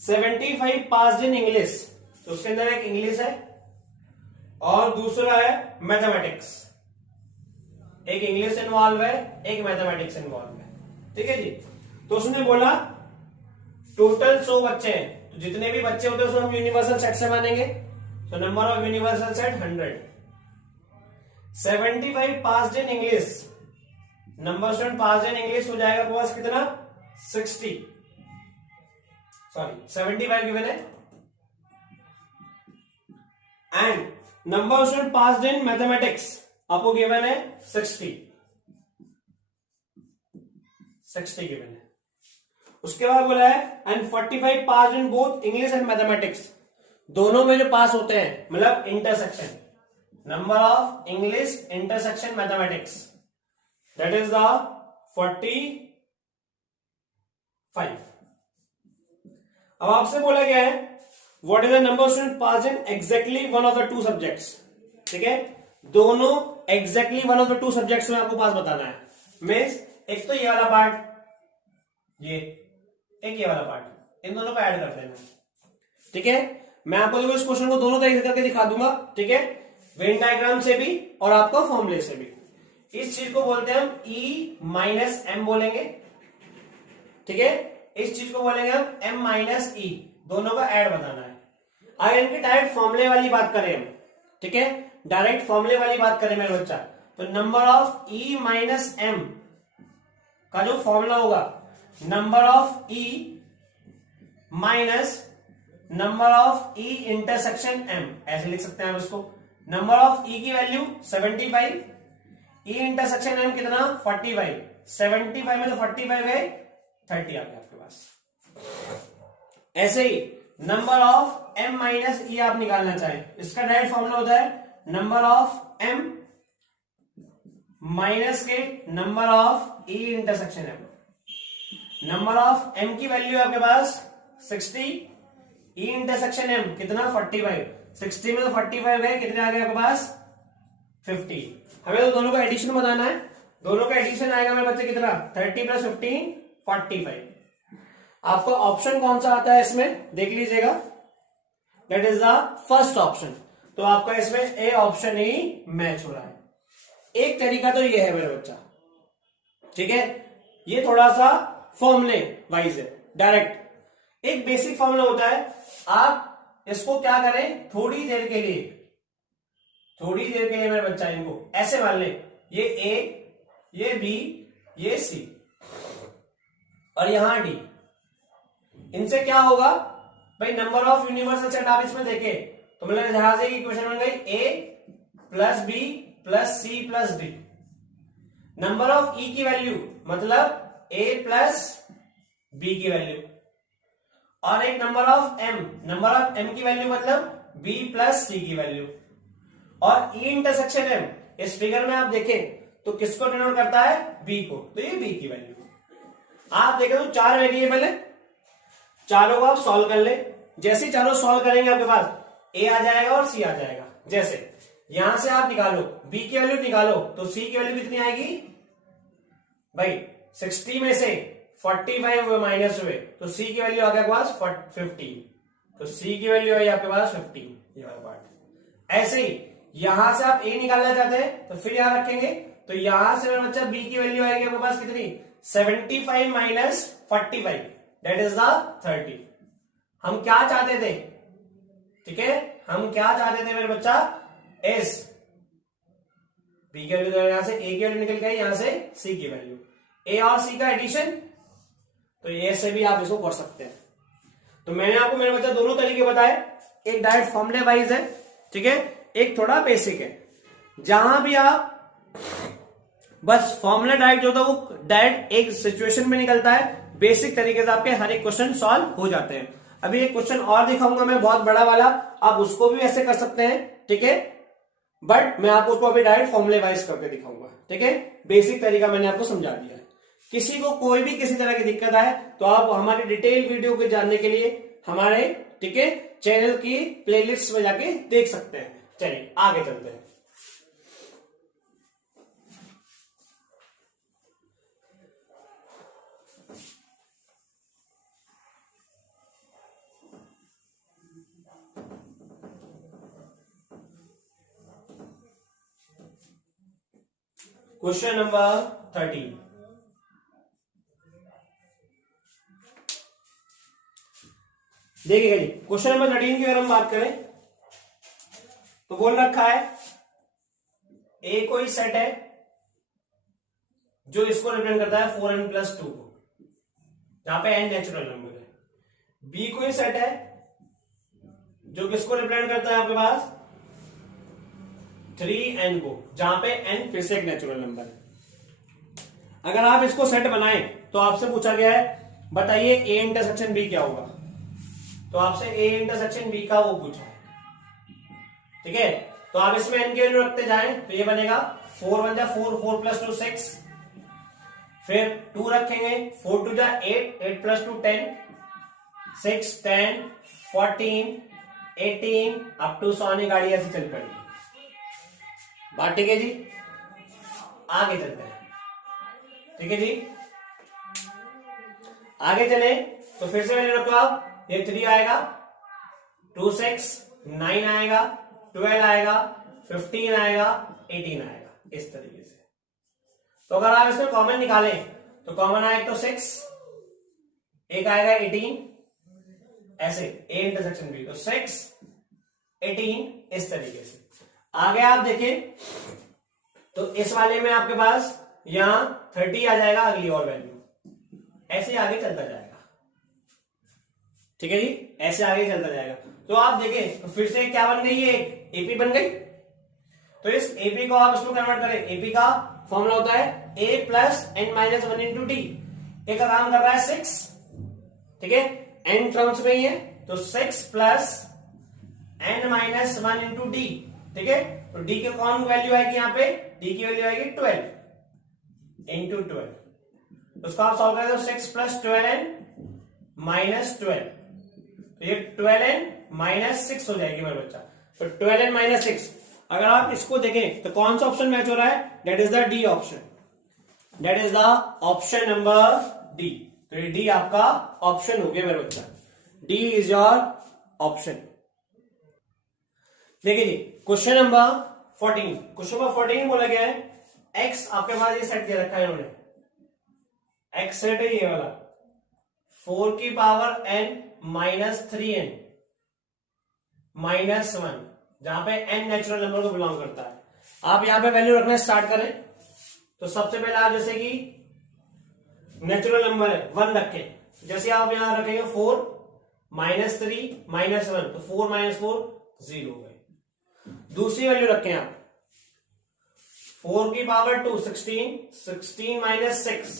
75 पास्ड इन इंग्लिश, तो उसके अंदर एक इंग्लिश है और दूसरा है मैथमेटिक्स। एक इंग्लिश इन्वॉल्व है, एक मैथमेटिक्स इन्वॉल्व है, ठीक है जी। तो उसने बोला टोटल 100 बच्चे हैं, तो जितने भी बच्चे होते हैं उसको हम यूनिवर्सल सेट से मानेंगे, तो number of universal set 100। 75 passed in English, number student passed in English हो जाएगा आपके पास कितना 60, सॉरी 75 गिवन है। And number student passed in mathematics आपको गिवन है 60 गिवन है। उसके बाद बोला है and 45 pass in both English and mathematics, दोनों में जो पास होते हैं मतलब intersection, number of English intersection mathematics, that is the 45। अब आपसे बोला गया है what is the number of student pass in exactly one of the two subjects, ठीक है, दोनों exactly one of the two subjects में आपको पास बताना है। मीन्स एक तो ये वाला पार्ट, ये एक ये वाला पार्ट, इन दोनों को ऐड कर देना, ठीक है। मैं आपको देखो इस क्वेश्चन को दोनों तरीके करके दिखा दूंगा, ठीक है, वेन डायग्राम से भी और आपका फॉर्मूले से भी। इस चीज को बोलते हैं हम E माइनस एम बोलेंगे, ठीक है, इस चीज को बोलेंगे हम M माइनस E, दोनों का ऐड बताना है। अगर इनकी डायरेक्ट फॉर्मूले वाली बात करें हम, ठीक है, डायरेक्ट फॉर्मूले वाली बात करें मेरे बच्चा, तो number of E minus M का जो फॉर्मूला होगा, number of E minus number of E intersection M, ऐसे लिख सकते हैं आप इसको। नंबर ऑफ E की वैल्यू 75, E इंटरसेक्शन M कितना 45, 75 में तो 45 है, 30 आ गया आपके पास। ऐसे ही number of M minus E आप निकालना चाहें, इसका डायरेक्ट फॉर्मूला होता है नंबर ऑफ M माइनस के number of E intersection M। Number of M की वैल्यू आपके पास 60, E इंटरसेक्शन M कितना 45, 60 में तो 45 है, कितने आ गए आपके पास 50। हमें तो दोनों का एडिशन बताना है, दोनों का एडिशन आएगा मेरे बच्चे कितना 30 प्लस 15 45। आपका ऑप्शन कौन सा आता है इसमें देख लीजिएगा, that is the first option. तो आपका इसमें ए ऑप्शन ही मैच हो रहा है। एक तरीका तो ये है मेरे बच्चा, ठीक है, ये थोड़ा सा फॉर्मूले वाइज है डायरेक्ट। एक बेसिक फॉर्मूला होता है, आप इसको क्या करें थोड़ी देर के लिए मेरे बच्चा इनको ऐसे मान लें, ये ए, ये बी, ये सी और यहां डी। इनसे क्या होगा भाई, नंबर ऑफ यूनिवर्सल सेट आप इसमें देखें तो मतलब जहां से इक्वेशन बन गई A plus B plus C plus D. Number of E की वैल्यू मतलब ए प्लस बी की वैल्यू, और एक नंबर ऑफ एम की वैल्यू मतलब बी प्लस सी की वैल्यू, और ई इंटरसेक्शन एम इस फिगर में आप देखें तो किसको डिनोट करता है, बी को, तो ये बी की वैल्यू। आप देखें तो 4 वेरिएबल है, चारों को आप सॉल्व कर ले। जैसे ही चारों सॉल्व करेंगे आपके पास ए आ जाएगा और सी आ जाएगा। जैसे यहां से आप निकालो b की वैल्यू निकालो, तो c की वैल्यू कितनी आएगी भाई, 60 में से 45 हुए माइनस हुए, तो c की वैल्यू आ गया आपके पास 15, तो c की वैल्यू आई आपके पास 15, ये वाला पार्ट। ऐसे ही यहां से आप a निकालना चाहते हैं तो फिर यहां रखेंगे, तो यहां से मेरा बच्चा b की वैल्यू आएगी आपके पास कितनी, 75 माइनस 45 दैट इज द 30। हम क्या चाहते थे, ठीक है, हम क्या चाहते थे मेरे बच्चा, एस बी की वैल्यू, यहां से ए की वैल्यू निकल गई, यहां से सी की वैल्यू, ए और सी का एडिशन, तो ए से भी आप इसको कर सकते हैं। तो मैंने आपको मेरे बच्चा दोनों तरीके बताए, एक डायरेक्ट फॉर्मूले वाइज है, ठीक है, एक थोड़ा बेसिक है। जहां भी आप बस फॉर्मूला डायरेक्ट जो था वो डायरेक्ट एक सिचुएशन में निकलता है, बेसिक तरीके से आपके हर एक क्वेश्चन सॉल्व हो जाते हैं। अभी एक क्वेश्चन और दिखाऊंगा मैं बहुत बड़ा वाला, आप उसको भी ऐसे कर सकते हैं, ठीक है, बट मैं आपको उसको अभी डायरेक्ट फॉर्मूले वाइज करके दिखाऊंगा, ठीक है। बेसिक तरीका मैंने आपको समझा दिया है। किसी को कोई भी किसी तरह की दिक्कत आए तो आप हमारे डिटेल वीडियो को जानने के लिए हमारे, ठीक है, चैनल की प्लेलिस्ट में जाके देख सकते हैं। चलिए आगे चलते हैं। क्वेश्चन नंबर 13, देखिएगा जी, क्वेश्चन नंबर 13 की अगर हम बात करें तो बोल रखा है ए कोई सेट है जो इसको रिप्रेजेंट करता है 4n+2 को, जहां पे n नेचुरल नंबर है। बी कोई सेट है जो किसको रिप्रेजेंट करता है आपके पास 3n को, जहां पे n फिर से एक नेचुरल नंबर है। अगर आप इसको सेट बनाएं तो आपसे पूछा गया है बताइए a इंटरसेक्शन b क्या होगा, तो आपसे a इंटरसेक्शन b का वो पूछा है, ठीक है। तो आप इसमें n की वैल्यू रखते जाएं तो ये बनेगा 4 1 जा 4, 4 + 2 6, फिर 2 रखेंगे, 4 2 जा 8, 8 + 2 10, 6 10 14 18 अप टू 100 आने गाड़ी ऐसी चल पड़ेगी। बात ठीक है जी, आगे चलते हैं, ठीक है जी। आगे चले तो फिर से वैल्यू रखो आप, ये 3 आएगा, 2 6 9 आएगा, 12 आएगा, 15 आएगा, 18 आएगा, इस तरीके से। तो अगर आप इसमें कॉमन निकालें तो कॉमन आएगा तो 6, एक आएगा 18, ऐसे ए इंटरसेक्शन बी, तो 6 18 इस तरीके से। आगे आप देखें तो इस वाले में आपके पास यहां 30 आ जाएगा, अगली और वैल्यू, ऐसे आगे चलता जाएगा, ठीक है जी, ऐसे आगे चलता जाएगा। तो आप देखें तो फिर से क्या बन गई, ये एपी बन गई। तो इस एपी को आप इसमें कन्वर्ट करें, एपी का फॉर्मूला होता है a + n - 1 × d। ए का काम कर रहा है 6, ठीक है, n टर्म्स में ही है, तो 6 + n - 1 × d, ठीक है। तो d के कौन वैल्यू आएगी, यहाँ पे d की वैल्यू आएगी 12 × 12, तो उसको आप सॉल्व करें तो 6 + 12n - 12, तो ये 12n - 6 हो जाएगी मेरे बच्चा। तो 12n - 6 अगर आप इसको देखें तो कौन सा ऑप्शन मैच हो रहा है, that is the D option, that is the option number D. तो ये डी आपका ऑप्शन हो गया मेरे बच्चा, डी इज योर ऑप्शन। देखिए जी, क्वेश्चन नंबर 14, क्वेश्चन नंबर 14 बोला गया है एक्स, आपके पास ये सेट दे रखा है इन्होंने, एक्स सेट है ये वाला, 4 की पावर n - 3n - 1, जहां पे n नेचुरल नंबर को बिलोंग करता है। आप यहां पे वैल्यू रखना स्टार्ट करें तो सबसे पहले आप जैसे कि नेचुरल नंबर है 1 रखें, जैसे आप यहां रखेंगे 4 - 3 - 1, तो 4 - 4 0 हो गए। दूसरी वैल्यू रखें आप 4 की पावर 2 16, 16 - 6,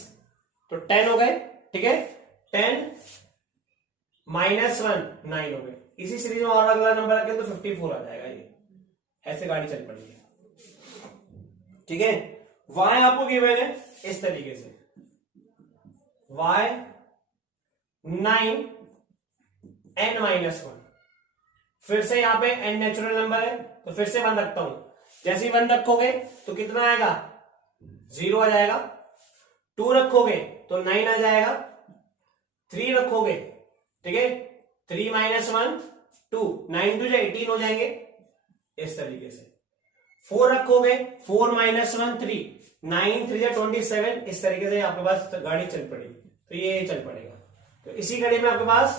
तो 10 हो गए, ठीक है, 10 - 1 9 हो गए। इसी सीरीज में और अगला नंबर रखें तो 54 आ जाएगा, ये ऐसे गाड़ी चल पड़ेगी, ठीक है। y आपको गिवन है इस तरीके से, y 9 n - 1, फिर से यहां पे n नेचुरल नंबर है तो फिर से 1 रखता हूं, जैसे ही 1 रखोगे तो कितना आएगा, 0 आ जाएगा। 2 रखोगे तो 9 आ जाएगा। 3 रखोगे, ठीक है, 3 - 1 2, 9 2 18 हो जाएंगे इस तरीके से। 4 रखोगे, 4 - 1 3, 9 3 27, इस तरीके से आपके पास गाड़ी चल पड़ेगी। तो ये चल पड़ेगा। तो इसी घड़ी में आपके पास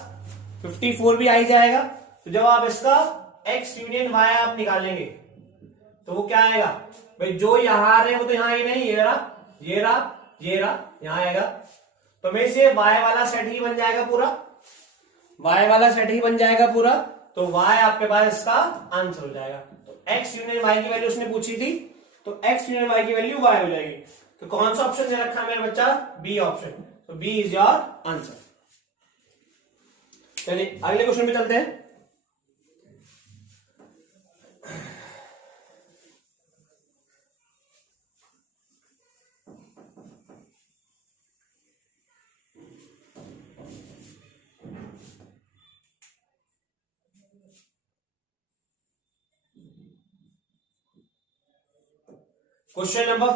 54 भी आ ही जाएगा। तो जब आप इसका x यूनियन y आप निकालेंगे तो वो क्या आएगा भाई, जो यहां आ रहे हैं वो तो यहां ही नहीं, ये रहा, ये रहा, ये रहा, यहां आएगा। तो में से y वाला सेट ही बन जाएगा पूरा, y वाला सेट ही बन जाएगा पूरा। तो y आपके पास इसका आंसर हो जाएगा। तो x यूनियन y की वैल्यू उसने पूछी थी, तो x यूनियन y की वैल्यू y हो जाएगी। तो कौन सा ऑप्शन दे रखा है मेरा बच्चा, बी ऑप्शन। तो बी इज योर आंसर। चलिए अगले क्वेश्चन पे चलते हैं। क्वेश्चन नंबर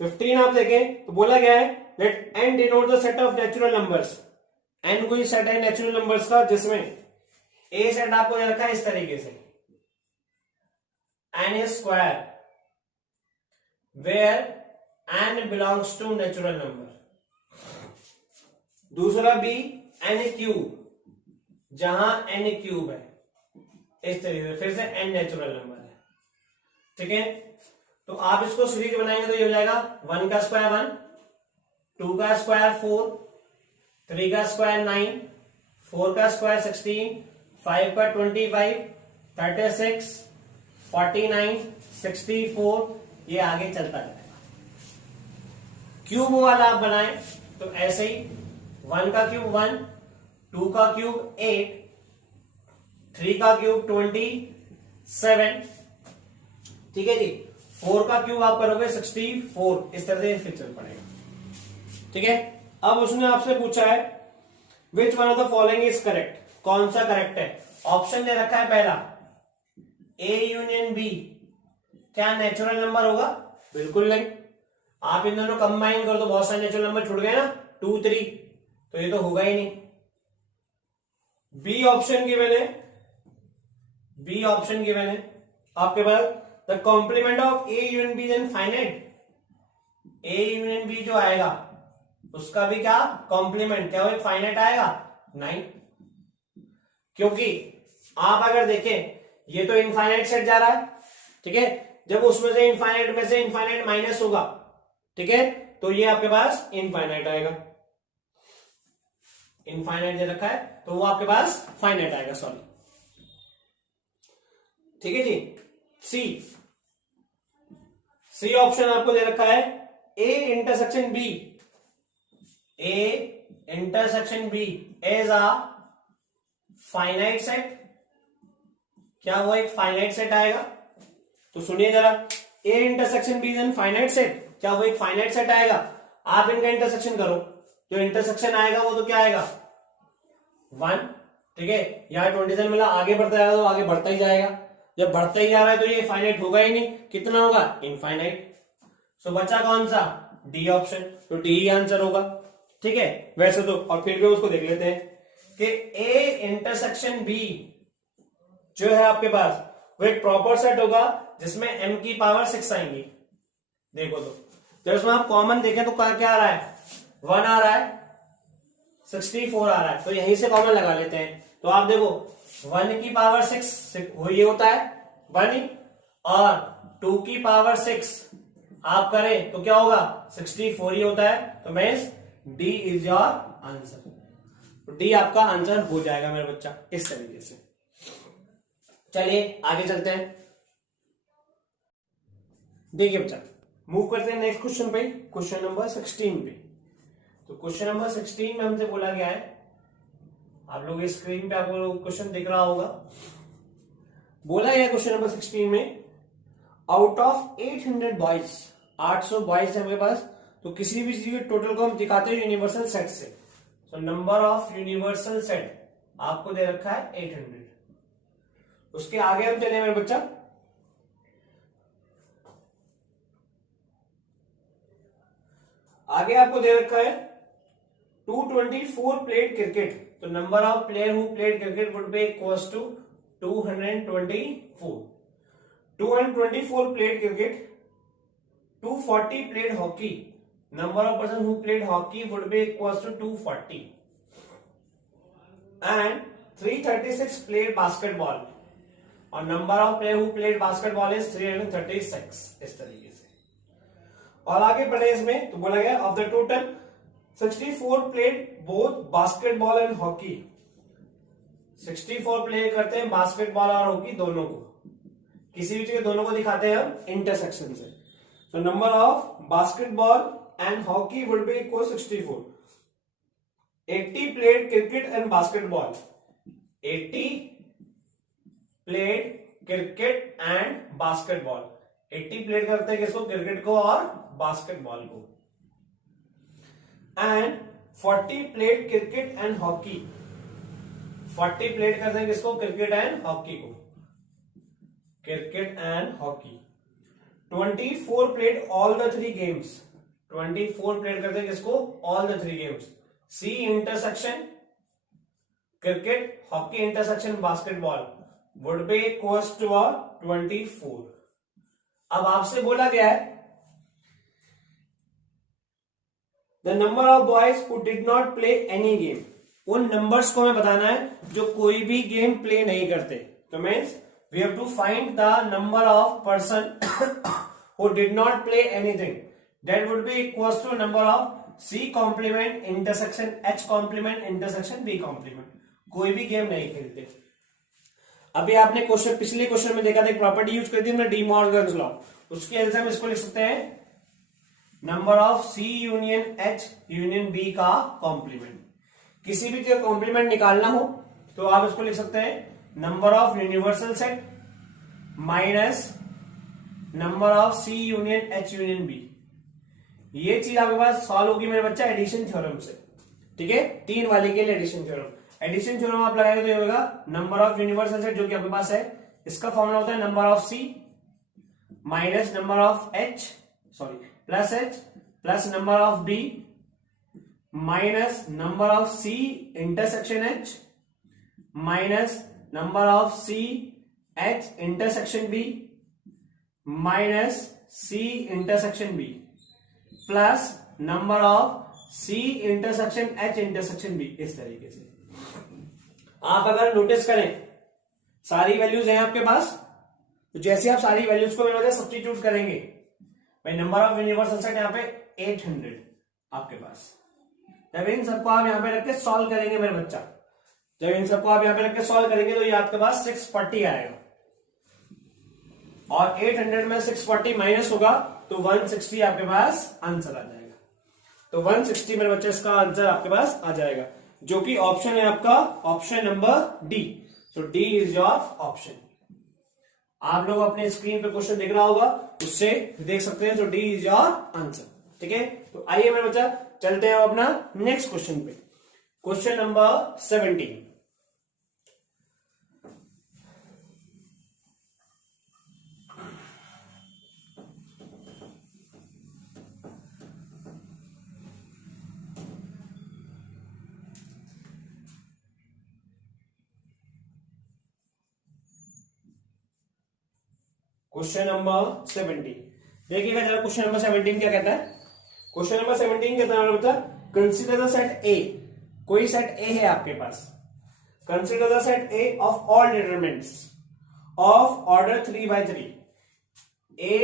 15 आप देखें तो बोला गया है let n denote the set of natural numbers. n कोई सेट है नेचुरल नंबर्स का जिसमें a सेट आपको दे रखा है इस तरीके से, n square where n belongs to natural number. दूसरा b n क्यूब जहां n क्यूब है, इस तरीके से फिर से n नेचुरल नंबर है, ठीक है। तो आप इसको सीरीज बनाएंगे तो ये हो जाएगा 1 का स्क्वायर 1, 2 का स्क्वायर 4, 3 का स्क्वायर 9, 4 का स्क्वायर 16, 5 का 25, 36, 49, 64, ये आगे चलता जाएगा। क्यूब वाला आप बनाएं तो ऐसे ही 1 का क्यूब 1, 2 का क्यूब 8, 3 का क्यूब 27, ठीक है जी। 4 का क्यूब आप करोगे 64, इस तरह से फिर चल पड़ेगा, ठीक है। अब उसने आपसे पूछा है which one of the following is correct, कौन सा करेक्ट है। ऑप्शन दे रखा है पहला ए यूनियन बी, क्या नेचुरल नंबर होगा, बिल्कुल नहीं। आप इन दोनों कंबाइन करो तो बहुत सारे नेचुरल नंबर छूट गए ना, 2 3, तो ये तो होगा ही नहीं। बी ऑप्शन गिवन है, बी ऑप्शन गिवन है आपके पास the complement of A union B is infinite. A union B जो आएगा उसका भी क्या कॉम्प्लीमेंट, क्या वो एक फाइनाइट आएगा, नहीं। क्योंकि आप अगर देखें ये तो इनफाइनाइट सेट जा रहा है, ठीक है। जब उसमें से इनफाइनाइट माइनस होगा, ठीक है, तो ये आपके पास इनफाइनाइट आएगा। इनफाइनाइट दे रखा है तो वो आपके पास फाइनाइट आएगा, सॉरी, ठीक है जी। सी ऑप्शन आपको दे रखा है A intersection B, A intersection B as a finite set, क्या वो एक फाइनाइट सेट आएगा। तो सुनिए जरा, A intersection B is finite set, क्या वो एक फाइनाइट सेट आएगा। आप इनका इंटरसेक्शन करो, जो इंटरसेक्शन आएगा वो तो क्या आएगा 1, ठीक है। यहां 27 मिला, आगे बढ़ता जाएगा तो आगे बढ़ता ही जाएगा, जब बढ़ता ही जा रहा है तो ये फाइनाइट होगा ही नहीं, कितना होगा इनफाइनाइट। सो बचा कौन सा, डी ऑप्शन, तो डी ही आंसर होगा, ठीक है। वैसे तो और फिर भी उसको देख लेते हैं कि ए इंटरसेक्शन बी जो है आपके पास वो एक प्रॉपर सेट होगा जिसमें m की पावर 6 आएंगी। देखो तो जब इसमें आप कॉमन देखें तो क्या आ रहा है, 1 आ रहा है, 64 आ रहा है, तो यहीं से कॉमन लगा लेते हैं। तो आप देखो 1 की पावर 6 वो ये होता है 1 ही, और 2 की पावर 6 आप करें तो क्या होगा 64 ही होता है। तो means D is your answer, तो डी आपका आंसर हो जाएगा मेरा बच्चा, इस तरीके से। चलिए आगे चलते हैं। देखिए बच्चा, मूव करते हैं नेक्स्ट क्वेश्चन पे, क्वेश्चन नंबर 16 पे। तो क्वेश्चन नंबर 16 में हमसे बोला गया है, आप लोग इस स्क्रीन पे आपको क्वेश्चन दिख रहा होगा। बोला गया क्वेश्चन नंबर 16 में आउट ऑफ 800 बॉयज, 800 बॉयज है हमारे पास, तो किसी भी चीज के टोटल को हम दिखाते हैं यूनिवर्सल सेट से। तो नंबर ऑफ यूनिवर्सल सेट आपको दे रखा है 800। उसके आगे हम चले मेरे बच्चा, आगे आपको दे रखा है 224 प्लेड क्रिकेट। तो number of player who played cricket would be equals to 224। 224 played cricket, 240 played hockey, number of person who played hockey would be equals to 240 and 336 played basketball और number of player who played basketball is 336। इस तरीके से। और आगे बढ़े इसमें तो बोला गया of the total 64 played both basketball and hockey. 64 play करते हैं बास्केटबॉल और हॉकी दोनों को, किसी भी चीज दोनों को दिखाते हैं हम इंटरसेक्शन से। So number of basketball and hockey would be equal 64। 80 played cricket and basketball, 80 played cricket and basketball. 80 played करते हैं किसको, क्रिकेट को और बास्केटबॉल को। And 40 played cricket and hockey, 40 played करते हैं किसको, क्रिकेट एंड हॉकी को, cricket and hockey. 24 played all the 3 games, 24 played करते हैं किसको, all the 3 games. C intersection cricket, hockey intersection basketball would be equals to 24। अब आपसे बोला गया है the number of boys who did not play any game. उन numbers को हमें बताना है जो कोई भी गेम प्ले नहीं करते। तो means we have to find the number of person who did not play anything, that would be equals to number of C complement intersection H complement intersection B complement. कोई भी game नहीं खेलते। अभी आपने question, पिछले question में देखा था, एक प्रॉपर्टी यूज कर दी हमने डी मॉर्गन्स लॉ, उसके एल्स हम इसको लिख सकते हैं number of C union H union B का कॉम्प्लीमेंट। किसी भी चीज का कॉम्प्लीमेंट निकालना हो तो आप इसको लिख सकते हैं number of universal set minus number of C union H union B. ये चीज आपके पास सॉल्व होगी मेरे बच्चा एडिशन थ्योरम से। ठीक है, 3 वाले के लिए एडिशन थ्योरम। एडिशन थ्योरम आप लगाएंगे तो ये होगा नंबर ऑफ यूनिवर्सल सेट जो कि आपके पास है, इसका फॉर्मूला होता है number of C minus number of H, sorry plus H plus number of B minus number of C intersection H minus number of C H intersection B minus C intersection B plus number of C intersection H intersection B. इस तरीके से आप अगर notice करें सारी values हैं आपके पास, तो जैसे आप सारी वैल्यूज को मेरे वजह सब्स्टिट्यूट करेंगे, भाई नंबर ऑफ यूनिवर्सल सेट यहाँ पे 800 आपके पास, जब इन सबको आप यहां पे रख के सॉल्व करेंगे मेरे बच्चा, जब इन सबको आप यहां पे रख के सॉल्व करेंगे तो ये आपके पास 640 आएगा और 800 में 640 माइनस होगा तो 160 आपके पास आंसर आ जाएगा। तो 160 मेरे बच्चे इसका आंसर आपके पास आ जाएगा, जो कि ऑप्शन है आपका ऑप्शन नंबर डी। तो डी इज योर ऑप्शन। आप लोग अपने स्क्रीन पे क्वेश्चन देख रहा होगा, उससे देख सकते हैं। तो डी इज योर आंसर। ठीक है, तो आइए मेरे बच्चा चलते हैं अपना नेक्स्ट क्वेश्चन पे। Question number 17। क्वेश्चन नंबर 17 देखिएगा जरा। क्वेश्चन नंबर 17 क्या कहता है? क्वेश्चन नंबर 17 कहता है बता, कंसीडर द सेट ए। कोई सेट ए है आपके पास, consider the set A of all determinants of order 3/3। A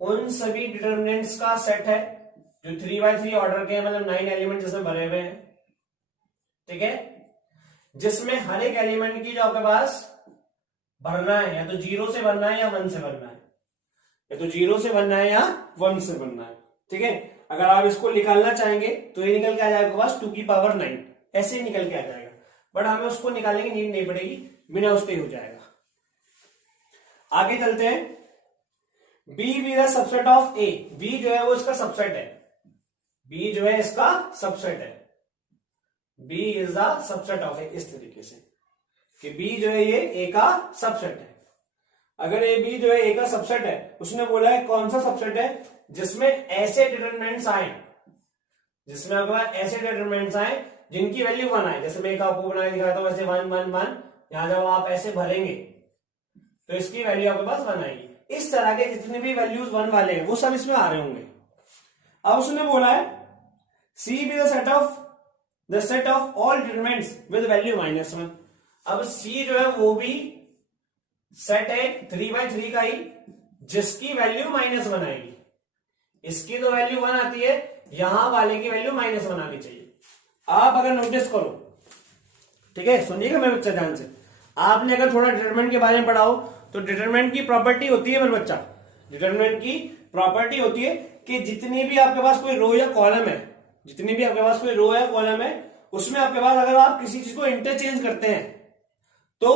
उन सभी डिटरमिनेंट्स का सेट है जो 3/3 ऑर्डर के, मतलब 9 एलिमेंट जिसमें भरे हुए हैं। ठीक है, जिसमें हर एक एलिमेंट की जो आपके पास भरना है, या तो 0 से भरना है या 1 से भरना है, या तो 0 से भरना है या 1 से भरना है। ठीक है, अगर आप इसको निकालना चाहेंगे तो ये निकल के आ जाएगा पास 2 की पावर 9, ऐसे निकल के आ जाएगा। बट हमें उसको निकालने की नीड नहीं पड़ेगी, बिना उसके ही हो जाएगा। आगे चलते हैं। B be the subset of A. B जो है वो इसका सबसेट है, बी जो है इसका सबसेट है, B is the subset of A. इस तरीके से कि बी जो है ये ए का सबसेट है। अगर ए बी जो है ए का सबसेट है, उसने बोला है कौन सा सबसेट है जिसमें ऐसे डिटरमिनेंट्स आए, जिसमें आपके पास ऐसे डिटरमिनेंट्स आए जिनकी वैल्यू 1 आए। जैसे मैं एक आपको बना के दिखाया था वैसे 1 1 1, यहां जब आप ऐसे भरेंगे तो इसकी वैल्यू आपके पास 1 आएगी। इस तरह के जितने भी वैल्यूज 1 वाले हैं वो सब इसमें आ रहे होंगे। अब उसने बोला है C be the set of all determinants with value -1। अब सी जो है वो भी सेट है 3/3 का ही, जिसकी वैल्यू -1 आएगी। इसकी तो वैल्यू 1 आती है, यहां वाले की वैल्यू -1 आनी चाहिए। आप अगर नोटिस करो, ठीक है, सुनिएगा मेरे बच्चा ध्यान से। आपने अगर थोड़ा डिटरमिनेंट के बारे में पढ़ा हो तो डिटरमिनेंट की प्रॉपर्टी होती है मेरे बच्चा, डिटरमिनेंट की प्रॉपर्टी होती है कि जितनी भी आपके पास कोई रो या कॉलम है, जितनी भी आपके पास कोई रो या कॉलम है, उसमें आपके पास अगर आप किसी चीज को इंटरचेंज करते हैं तो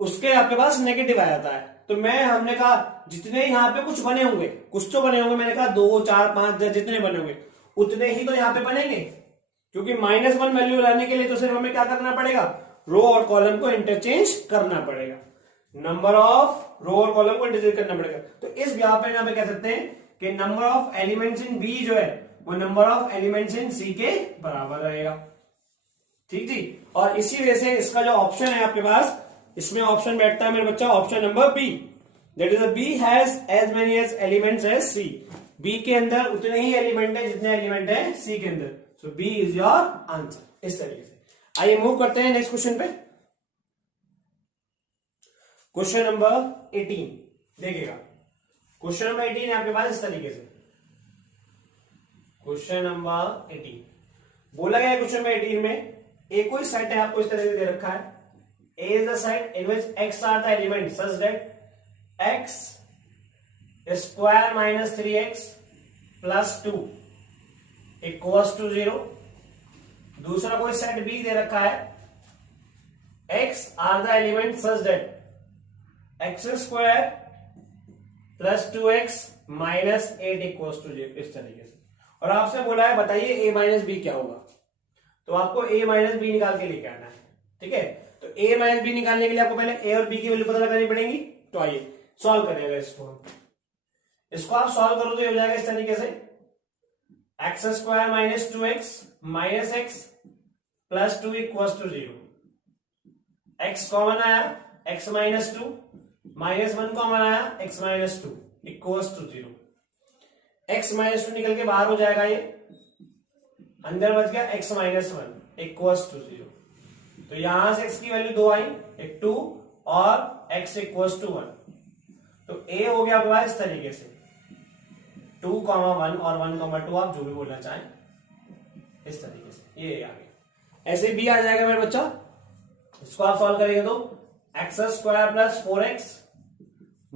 उसके आपके पास नेगेटिव आ जाता है। तो हमने कहा जितने यहां पे कुछ बने होंगे, कुछ तो बने होंगे, मैंने कहा 2 4 5 10 जितने बने होंगे उतने ही तो यहां पे बनेंगे, क्योंकि -1 वैल्यू लाने के लिए तो सिर्फ हमें क्या करना पड़ेगा, रो और कॉलम को इंटरचेंज करना पड़ेगा, नंबर ऑफ रो और कॉलम को इंटरचेंज करना पड़ेगा। तो इस यहाँ पे कह सकते हैं कि number of elements in B जो है वो number of elements in C के बराबर रहेगा। ठीक जी। और इसी वजह से इसका जो ऑप्शन है आपके पास, इसमें ऑप्शन बैठता है मेरे बच्चा option number B, that is B has as many as elements as C. B के अंदर उतने ही एलिमेंट है जितने एलिमेंट है सी के अंदर। सो बी इज योर आंसर। इस तरीके से आइए मूव करते हैं नेक्स्ट क्वेश्चन पे। क्वेश्चन नंबर 18 देखिएगा। क्वेश्चन नंबर 18 है आपके पास इस तरीके से। क्वेश्चन नंबर 18 बोला गया है, क्वेश्चन नंबर 18 में एक कोई सेट है आपको इस तरह से दे रखा है, A is the set in which x are the elements such that x square minus 3x plus 2 equals to 0। दूसरा कोई सेट B दे रखा है, x are the elements such that x square plus 2x minus 8 equals to 0। इस तरीके से। और आपसे बोला है बताइए a माइनस बी क्या होगा, तो आपको a माइनस बी निकाल के लेके आना है। ठीक है, तो a माइनस बी निकालने के लिए आपको पहले a और b की वैल्यू पता लगानी पड़ेगी। तो आइए सॉल्व करेंगे इसको आप सॉल्व करो तो ये हो जाएगा इस तरीके से, x square minus 2x minus x plus 2 equals to 0। X common आया, x माइनस 2 माइनस 1 कॉमन आया, x minus 2 equals to 0। x minus 2 निकल के बाहर हो जाएगा, ये अंदर बच गया x माइनस 1 इक्वल्स टू 0। तो यहां से x की वैल्यू 2 आई, एक 2 और x इक्वल्स टू 1। तो a हो गया आपके पास इस तरीके से 2,1 और 1,2 आप जो भी बोलना चाहें इस तरीके से, ये आ गया। ऐसे b आ जाएगा मेरे बच्चा। इसको आप सॉल्व करेंगे तो x square plus 4x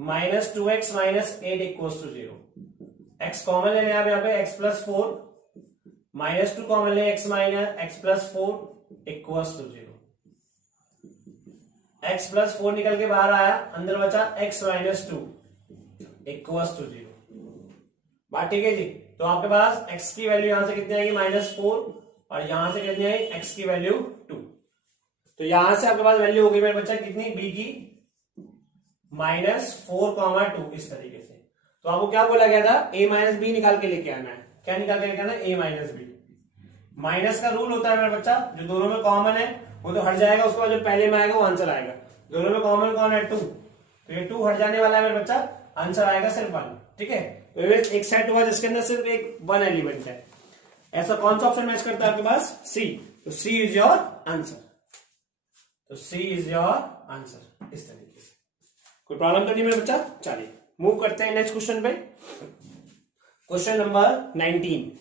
minus 2x minus 8 equals to 0। x common लेने आप यहाँ पे x प्लस 4 माइनस 2 कॉमन ले x minus x plus 4 equals to 0। x plus 4 निकल के बाहर आया, अंदर बचा x माइनस 2 इक्वल्स टू 0। बात ठीक है जी। तो आपके पास x की वैल्यू यहां से कितनी आएगी -4 और यहां से कितनी आएगी x की वैल्यू 2। तो यहां से आपके पास वैल्यू हो गई मेरे बच्चा कितनी, b की -4,2 इस तरीके से। तो आपको क्या बोला गया था, a माइनस बी निकाल के लेके आना है। क्या निकाल के लेके आना है, a माइनस बी। माइनस का रूल होता है मेरे बच्चा, जो दोनों में कॉमन है वो तो हट जाएगा, उसके बाद जो पहले में आएगा वो आंसर आएगा। दोनों में कॉमन कौन है, 2, तो ये 2 हट जाने वाला है मेरे बच्चा, आंसर आएगा सिर्फ 1। ठीक है, तो एक सेट हुआ जिसके अंदर सिर्फ एक 1 एलिमेंट है। ऐसा कौन सा ऑप्शन मैच करता है आपके पास, सी। तो सी इज योर आंसर। तो सी इज योर आंसर इस तरीके से। कोई प्रॉब्लम तो नहीं मेरे बच्चा। चलिए मूव करते हैं नेक्स्ट क्वेश्चन पे। Question number 19।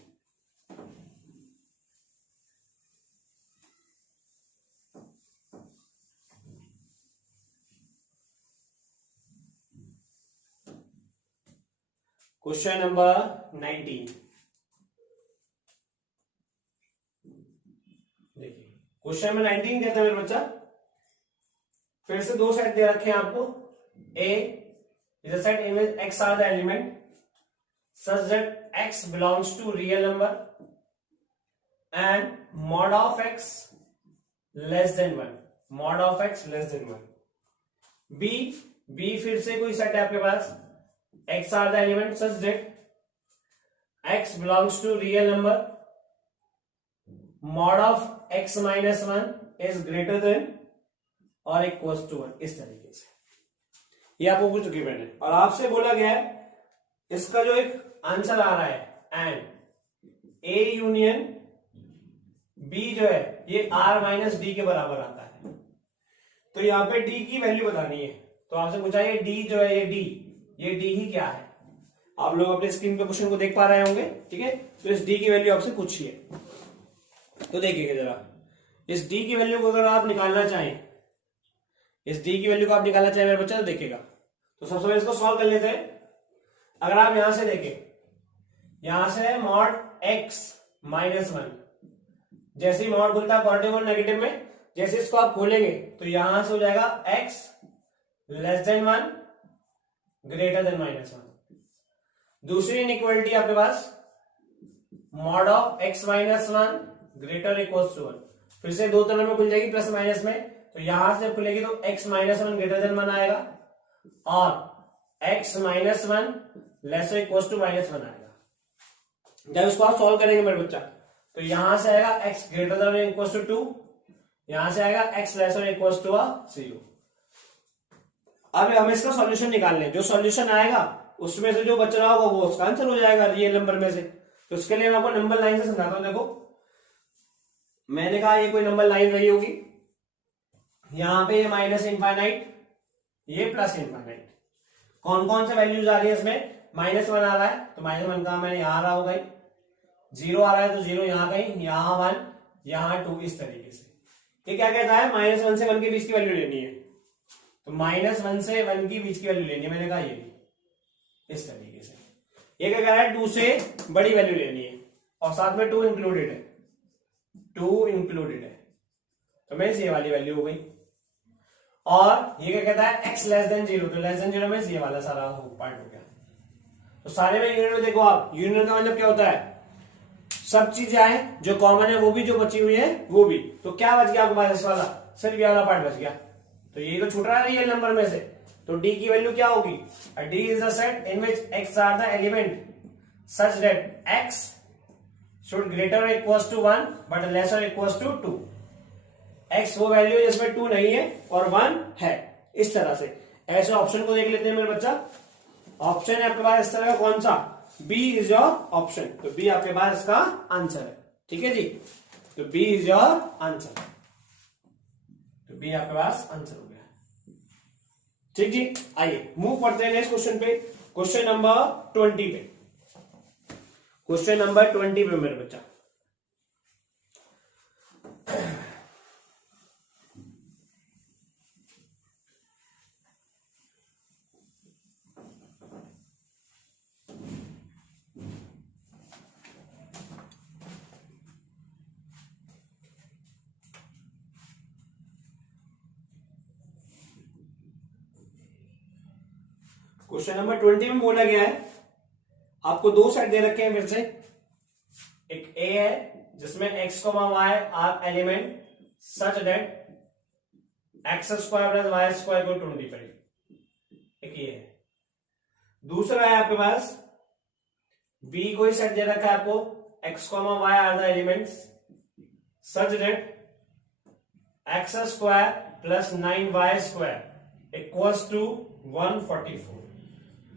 क्वेश्चन नंबर 19 देखिए। क्वेश्चन नंबर 19 कहता है मेरे बच्चा, फिर से 2 सेट दे रखे हैं आपको। A is a set in which x are the element such that x belongs to real number and mod of x less than 1। Mod of X less than 1। B फिर से कोई सेट है आपके पास, X R the element such that X belongs to real number, mod of x minus 1 is greater than और equals to 1। इस तरीके से ये आपको पूछ चुकी मैंने, और आपसे बोला गया है इसका जो एक आंसर आ रहा है एंड ए यूनियन बी जो है ये आर माइनस डी के बराबर आता है। तो यहां पे डी की वैल्यू बतानी है, तो आपसे पूछा ये डी जो है ये डी ही क्या है। आप लोग अपने स्क्रीन पे क्वेश्चन को देख पा रहे होंगे, ठीक है। तो इस डी की वैल्यू आपसे पूछी है, तो देखिएगा जरा, इस डी की वैल्यू को अगर आप निकालना चाहें, इस डी की वैल्यू को आप निकालना चाहें मेरे बच्चा, तो देखिएगा। तो सबसे पहले इसको सॉल्व कर लेते हैं। अगर आप यहां से देखें, यहां से मॉड एक्स माइनस 1, जैसे ही मॉड खुलता है पॉजिटिव और नेगेटिव में, जैसे इसको आप खोलेंगे तो यहां से हो जाएगा x less than 1 greater than minus 1। दूसरी इनइक्वालिटी आपके पास mod of x minus 1 greater equals to 1, फिर से दो तरह में खुल जाएगी प्लस माइनस में। तो यहां से खुलेगी तो x माइनस 1 ग्रेटर देन 1 आएगा और x minus 1 less equals to minus 1 आएगा। जब इसको आप सॉल्व करेंगे मेरे बच्चा, तो यहां से आएगा x greater than equals to 2, यहां से आएगा x लेस इक्वल्स टू 0। अब हमें इसका सॉल्यूशन निकालना है, जो सॉल्यूशन आएगा उसमें से जो बच रहा होगा वो उसका आंसर हो जाएगा रियल नंबर में से। तो उसके लिए मैं आपको नंबर लाइन से समझाता हूं। देखो मैंने कहा ये कोई नंबर लाइन रही होगी, यहां पे ये माइनस इनफाइनाइट, ये प्लस इनफाइनाइट। कौन कौन से वैल्यूज आ रही है इसमें, माइनस 1 आ रहा है तो माइनस 1 का मैंने यहां रहा होगा, 0 आ रहा है तो 0 यहां कहीं, यहां 1, यहां 2, इस तरीके से। ये क्या कहता है, माइनस 1 से 1 के बीच की वैल्यू लेनी है, तो माइनस 1 से 1 की बीच की वैल्यू लेनी है। मैंने कहा ये भी इस तरीके से। ये क्या कह रहा है, 2 से बड़ी वैल्यू लेनी है और साथ में 2 इंक्लूडेड है, 2 इंक्लूडेड है, तो मेरी ये वाली वैल्यू हो गई। और ये क्या कहता है, x लेस देन 0, तो लेस देन 0 में ये वाला सारा पार्ट हो गया। तो सारे में यूनियन में देखो आप, यूनियन का मतलब क्या होता है, सब चीजें आए जो कॉमन है वो भी, जो बची हुई है वो भी। तो क्या बच गया आपके पास, इस वाला सिर्फ ये वाला पार्ट बच गया, तो ये तो छूट रहा है रियल नंबर में से। तो d की वैल्यू क्या होगी, d is the set in which x are the element such that x should greater equals to 1 but lesser equals to 2। x वो वैल्यू जिसमें 2 नहीं है और 1 है, इस तरह से। ऐसे ऑप्शन को देख लेते हैं मेरे बच्चा। ऑप्शन है आपके पास इस तरह का, कौन सा, B इज योर ऑप्शन, तो B आपके पास इसका आंसर है, ठीक है जी। तो B इज योर आंसर, तो B आपके पास आंसर हो गया, ठीक जी। आइए मूव करते हैं नेक्स्ट क्वेश्चन पे, क्वेश्चन नंबर 20 पे। क्वेश्चन नंबर 20 पे मेरे बच्चा, क्वेश्चन नंबर 20 में बोला गया है, आपको दो सेट दे रखे हैं फिर से। एक ए है जिसमें x, y are element such that x square plus y square को 25, एक ये है। दूसरा है आपके पास b, कोई सेट दे रखा है आपको, x, y are the elements such that x square plus 9y square equals to 144।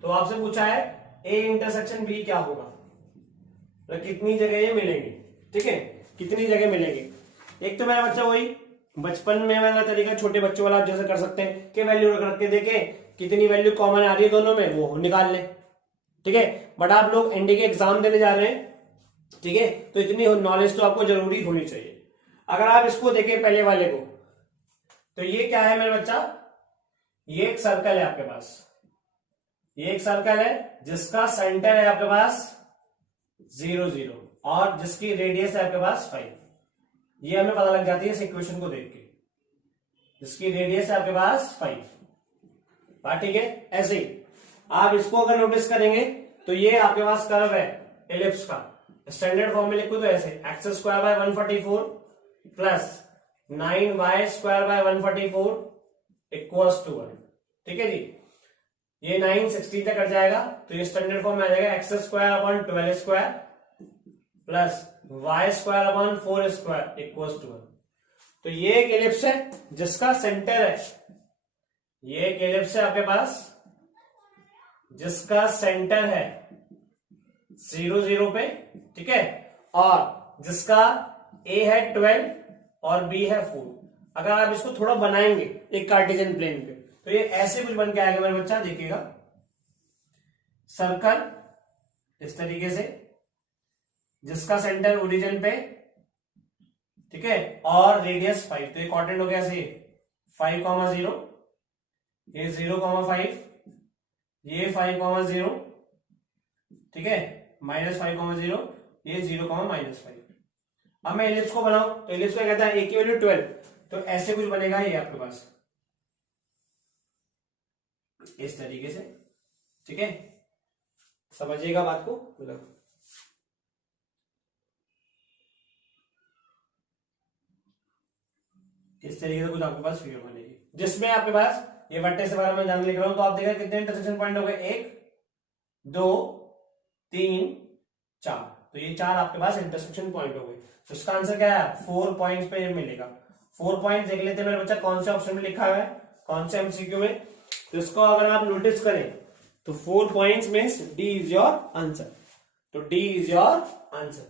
तो आपसे पूछा है ए इंटरसेक्शन बी क्या होगा, तो कितनी जगह ये मिलेंगे, ठीक है, कितनी जगह मिलेंगे। एक तो मेरा बच्चा वही बचपन में वाला तरीका, छोटे बच्चों वाला आप जैसे कर सकते हैं कि वैल्यू रख के देखे कितनी वैल्यू कॉमन आ रही है दोनों में, वो निकाल ले, ठीक है। बट आप लोग एनडी के एग्जाम देने जा रहे हैं, ठीक है, तो इतनी नॉलेज तो आपको जरूरी होनी चाहिए। अगर आप इसको देखें पहले वाले को, तो ये क्या है मेरा बच्चा, ये एक सर्कल है आपके पास, ये एक सर्कल है जिसका सेंटर है आपके पास 0 0 और जिसकी रेडियस है आपके पास 5। ये हमें पता लग जाती है इस इक्वेशन को देख के, जिसकी रेडियस है आपके पास 5, बात ठीक है। ऐसे ही आप इसको अगर नोटिस करेंगे तो ये आपके पास कर्व है एलिप्स का, स्टैंडर्ड फॉर्म में लिखो तो ऐसे x² bye 144 plus 9y² / 144 equals to 1। ठीक है जी, ये 9 16 तक कट जाएगा तो ये स्टैंडर्ड फॉर्म में आ जाएगा x² / 12² plus y² / 4² equals to 1। तो ये एक एलिप्स है जिसका सेंटर है, ये एक एलिप्स है आपके पास जिसका सेंटर है 0 0 पे, ठीक है, और जिसका a है 12 और b है 4। अगर आप इसको थोड़ा बनाएंगे एक कार्टेशियन प्लेन पे तो ये ऐसे कुछ बन के आएगा मेरे बच्चा, देखिएगा सर्कल इस तरीके से जिसका सेंटर ओरिजिन पे, ठीक है, और रेडियस 5। तो ये क्वाड्रेंट हो गया से 5,0, ये 0,5, ये 5,0, ठीक है, -5,0, ये 0,-5। अब मैं एलिप्स को बनाऊं तो एलिप्स में कहता है a की वैल्यू 12, तो ऐसे कुछ बनेगा ये आपके पास इस तरीके से। ठीक है, समझिएगा बात को, मतलब इस तरीके से कुछ आपके पास फिगर बनेगी जिसमें आपके पास ये वर्टेक्स के बारे में जानने लिख रहा हूं। तो आप देखिए कितने इंटरसेक्शन पॉइंट हो गए, 1 2 3 4। तो ये 4 आपके पास इंटरसेक्शन पॉइंट हो गए। तो इसका आंसर क्या है, 4 पॉइंट्स पे मिलेगा। 4 पॉइंट देख लेते हैं मेरे बच्चा कौन से ऑप्शन में लिखा हुआ है, कौन से एमसीक्यू में। तो इसको अगर आप नोटिस करें तो 4 points means D is your answer. तो D is your answer,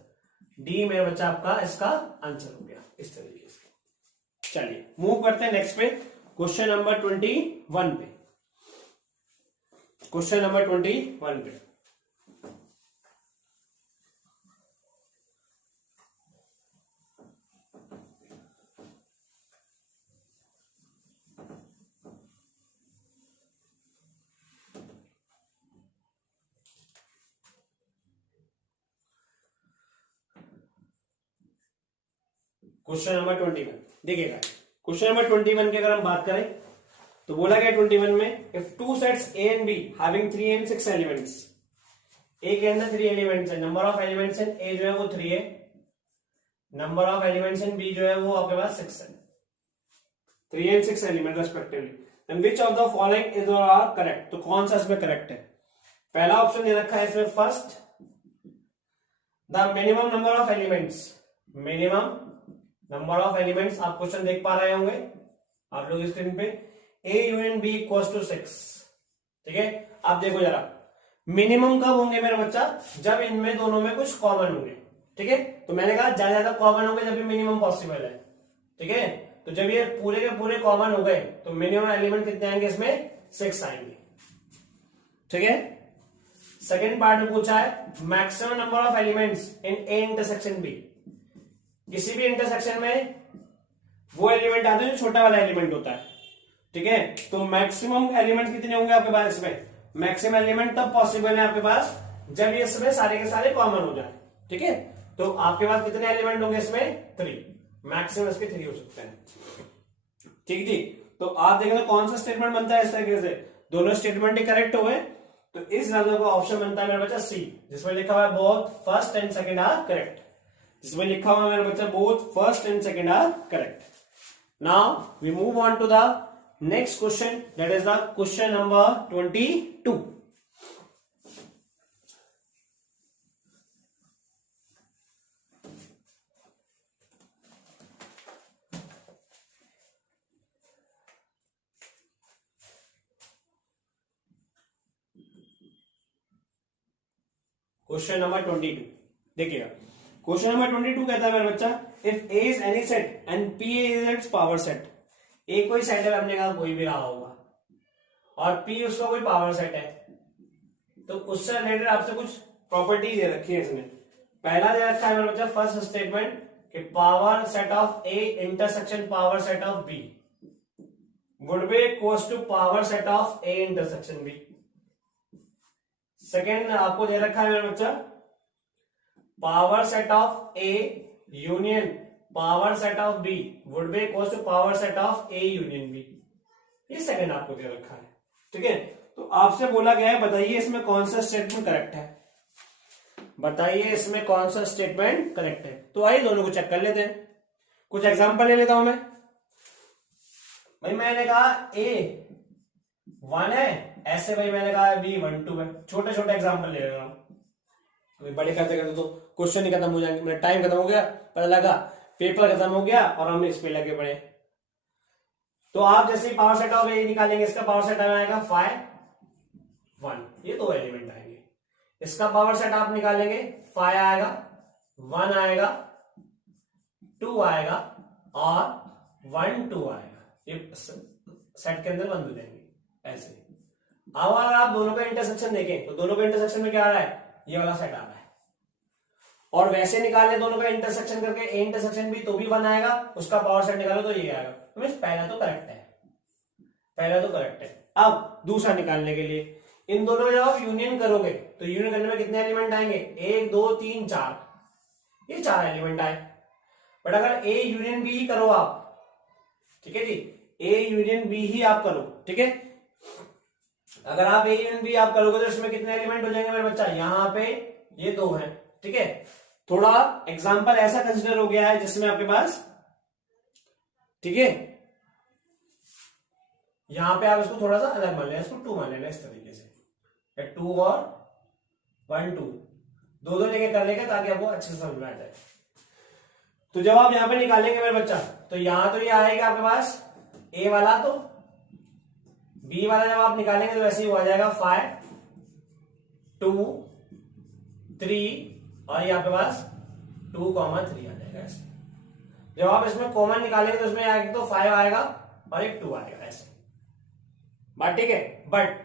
D मेरे बच्चा आपका इसका आंसर हो गया इस तरीके से। चलिए मूव करते हैं नेक्स्ट पे, क्वेश्चन नंबर 21 पे। क्वेश्चन नंबर 21 पे क्वेश्चन नंबर 21 देखिएगा। क्वेश्चन नंबर 21 की अगर हम बात करें तो बोला गया 21 में, if two sets A and B having 3 and 6 elements, A के अंदर 3 एलिमेंट्स है, number of elements in A जो है वो 3 है, number of elements in B जो है वो आपके पास 6 है, 3 and 6 element respectively, then which of the following is or are correct. तो कौन सा इसमें करेक्ट है। पहला ऑप्शन दे रखा है इसमें, first the minimum number of elements, minimum number of elements, आप क्वेश्चन देख पा रहे होंगे आप लोग स्क्रीन पे, A union B equals to 6। ठीक है, आप देखो जरा मिनिमम कब होंगे मेरा बच्चा, जब इनमें दोनों में कुछ कॉमन होंगे। ठीक है, तो मैंने कहा ज्यादा ज्यादा कॉमन होंगे जब भी मिनिमम पॉसिबल है। ठीक है, तो जब ये पूरे के पूरे कॉमन हो गए तो मिनिमम एलिमेंट कितने आएंगे इसमें, 6 आएंगे। ठीक है, सेकेंड पार्ट में पूछा है maximum number of elements in A intersection B। किसी भी इंटरसेक्शन में वो एलिमेंट आते हैं जो छोटा वाला एलिमेंट होता है। ठीक है, तो मैक्सिमम एलिमेंट कितने होंगे आपके पास इसमें, मैक्सिमम एलिमेंट तब पॉसिबल है आपके पास जब ये इसमें सारे के सारे कॉमन हो जाए। ठीक है, तो आपके पास कितने एलिमेंट होंगे इसमें, 3, मैक्सिमम इसके 3 हो सकते हैं। ठीक जी, तो आप देखें तो कौन सा स्टेटमेंट बनता है इस तरीके से, दोनों स्टेटमेंट ही करेक्ट हुए तो इस ज्यादा का ऑप्शन बनता है मेरा बच्चा सी, जिसमें लिखा हुआ है both first and second are correct, जिसमें लिखा हुआ है मेरा बच्चा both first and second are correct. Now we move on to the next question, that is the question number 22। Question number 22 देखिएगा। क्वेश्चन नंबर 22 कहता है मेरा बच्चा, if A is any set and P is its power set. A कोई set है, हमने कहा कोई भी रहा होगा, और पी उसका कोई पावर सेट है, तो उससे रिलेटेड आपसे कुछ प्रॉपर्टी दे रखी है इसमें। पहला दे रखा है मेरा बच्चा फर्स्ट स्टेटमेंट कि power set of A intersection power set of B would be equals to power set of A intersection B. Second आपको दे रखा है मेरा बच्चा power set of A union power set of B would be equal to power set of A union B. ये second आपको दे रखा है। ठीक है, तो आपसे बोला गया है बताइए इसमें कौन सा स्टेटमेंट करेक्ट है, बताइए इसमें कौन सा स्टेटमेंट करेक्ट है। तो आइए दोनों को चेक कर लेते हैं। कुछ एग्जांपल ले लेता हूं मैं। भाई मैंने कहा A1 है, ऐसे भाई मैंने कहा B1 2 है। छोटे छोटे एग्जांपल ले रहा हूं, बड़े करते करते तो क्वेश्चन ही खत्म हो जाएंगे, मेरा टाइम खत्म हो गया, पता लगा पेपर खत्म हो गया और हम इस पे लगे पड़े। तो आप जैसे पावर सेट ऑफ ए निकालेंगे, इसका पावर सेट आएगा 5 1, ये दो एलिमेंट आएंगे। इसका पावर सेट आप निकालेंगे 5 आएगा, 1 आएगा, 2 आएगा और 1 2 आएगा। ये सेट के अंदर बंद हो जाएंगे ऐसे। अब अगर आप दोनों का इंटरसेक्शन देखें तो दोनों का इंटरसेक्शन में क्या आ रहा है, ये वाला सेट आ रहा है। और वैसे निकाले दोनों का इंटरसेक्शन करके, ए इंटरसेक्शन भी तो भी 1 आएगा, उसका पावर सेट निकालो तो ये आएगा। तो मींस पहला तो करेक्ट है, पहला तो करेक्ट है। अब दूसरा निकालने के लिए इन दोनों में जब आप यूनियन करोगे तो यूनियन करने में कितने एलिमेंट आएंगे, 1 2 3 4, ये 4 एलिमेंट आए। बट अगर ए यूनियन बी ही करो आप, ठीक है जी, ए यूनियन बी ही आप करो, ठीक है। अगर आप ए यूनियन बी आप करोगे तो इसमें कितने एलिमेंट हो जाएंगे मेरे बच्चा, यहां पे ये 2 हैं, ठीक है। थोड़ा एग्जांपल ऐसा कंसिडर हो गया है जिसमें आपके पास, ठीक है, यहां पे आप इसको थोड़ा सा अलग मान लेना, इसको 2 मान लेना इस तरीके से, 2 और 1 2 दो लेके कर लेंगे ताकि आपको अच्छे से समझ में आ जाए। तो जब आप यहां पे निकालेंगे मेरे बच्चा, तो यहां तो ये आएगा आपके पास ए वाला, तो बी वाला जब आप निकालेंगे तो वैसे ही वो आ जाएगा 5 2 3 और ये आपके पास 2 3 आ जाएगा ऐसे। जब आप इसमें कॉमन निकालेंगे तो इसमें आएगा तो 5 आएगा और एक 2 आएगा ऐसे, बात ठीक है। बट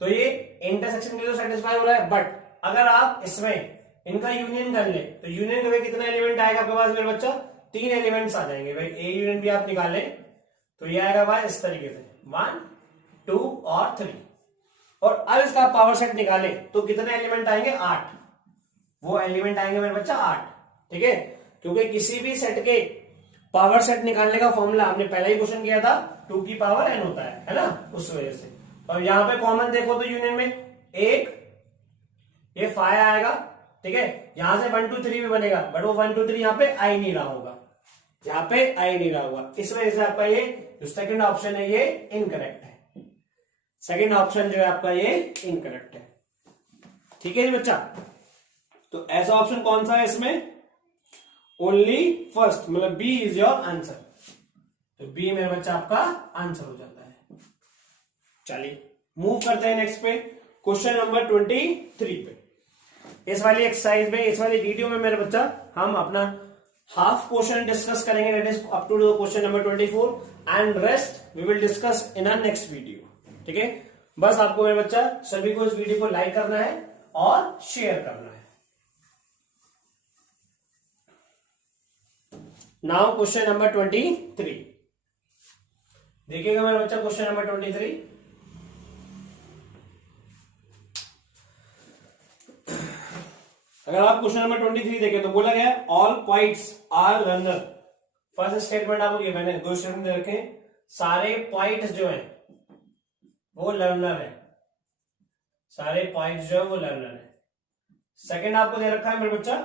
तो ये इंटरसेक्शन के लिए सेटिस्फाई हो रहा है। बट अगर आप इसमें इनका यूनियन कर ले तो यूनियन करके कितना एलिमेंट आएगा आपके पास मेरे बच्चा, 3 एलिमेंट्स आ जाएंगे। भाई ए यूनियन भी आप निकाल लें तो ये आएगा भाई इस तरीके से 1 2 और 3। और अब इसका पावर सेट निकाले तो कितने एलिमेंट आएंगे, 8। वो एलिमेंट आएंगे मेरे बच्चा 8, ठीक है। क्योंकि किसी भी सेट के पावर सेट निकालने का फॉर्मूला हमने पहला ही क्वेश्चन किया था, 2 की पावर n होता है ना, उस वजह से। और यहां पे कॉमन देखो तो यूनियन में एक ये 5 आएगा, ठीक है। यहां से 1 2 3 भी बनेगा, बट वो 1 2 3 यहां पे आ ही नहीं रहा होगा, यहां पे आ ही नहीं रहा होगा। इस वजह से आपका ये जो सेकंड ऑप्शन है ये इनकरेक्ट है। सेकंड ऑप्शन जो है आपका ये इनकरेक्ट है, ठीक है जी बच्चा। तो ऐसा ऑप्शन कौन सा है इसमें, ओनली फर्स्ट, मतलब बी इज योर आंसर। तो बी मेरे बच्चा आपका आंसर हो जाता है। चलिए मूव करते हैं नेक्स्ट पे, क्वेश्चन नंबर 23 पे। इस वाली एक्सरसाइज में, इस वाली वीडियो में मेरे बच्चा हम अपना हाफ क्वेश्चन डिस्कस करेंगे, that is up to question number 24, and rest we will discuss in our next video, ठीक है। बस आपको मेरे बच्चा सभी को इस वीडियो को लाइक करना है और शेयर करना है। नाउ क्वेश्चन नंबर 23 देखिएगा मेरे बच्चा, क्वेश्चन नंबर 23। अगर आप क्वेश्चन नंबर 23 देखें तो बोला गया है all points are learner. First statement आपको ये मैंने 2 स्टेटमेंट दे रखे, सारे पॉइंट्स जो हैं वो लर्नर है, सारे पॉइंट्स जो है वो लर्नर है। सेकंड आपको दे रखा है मेरे बच्चा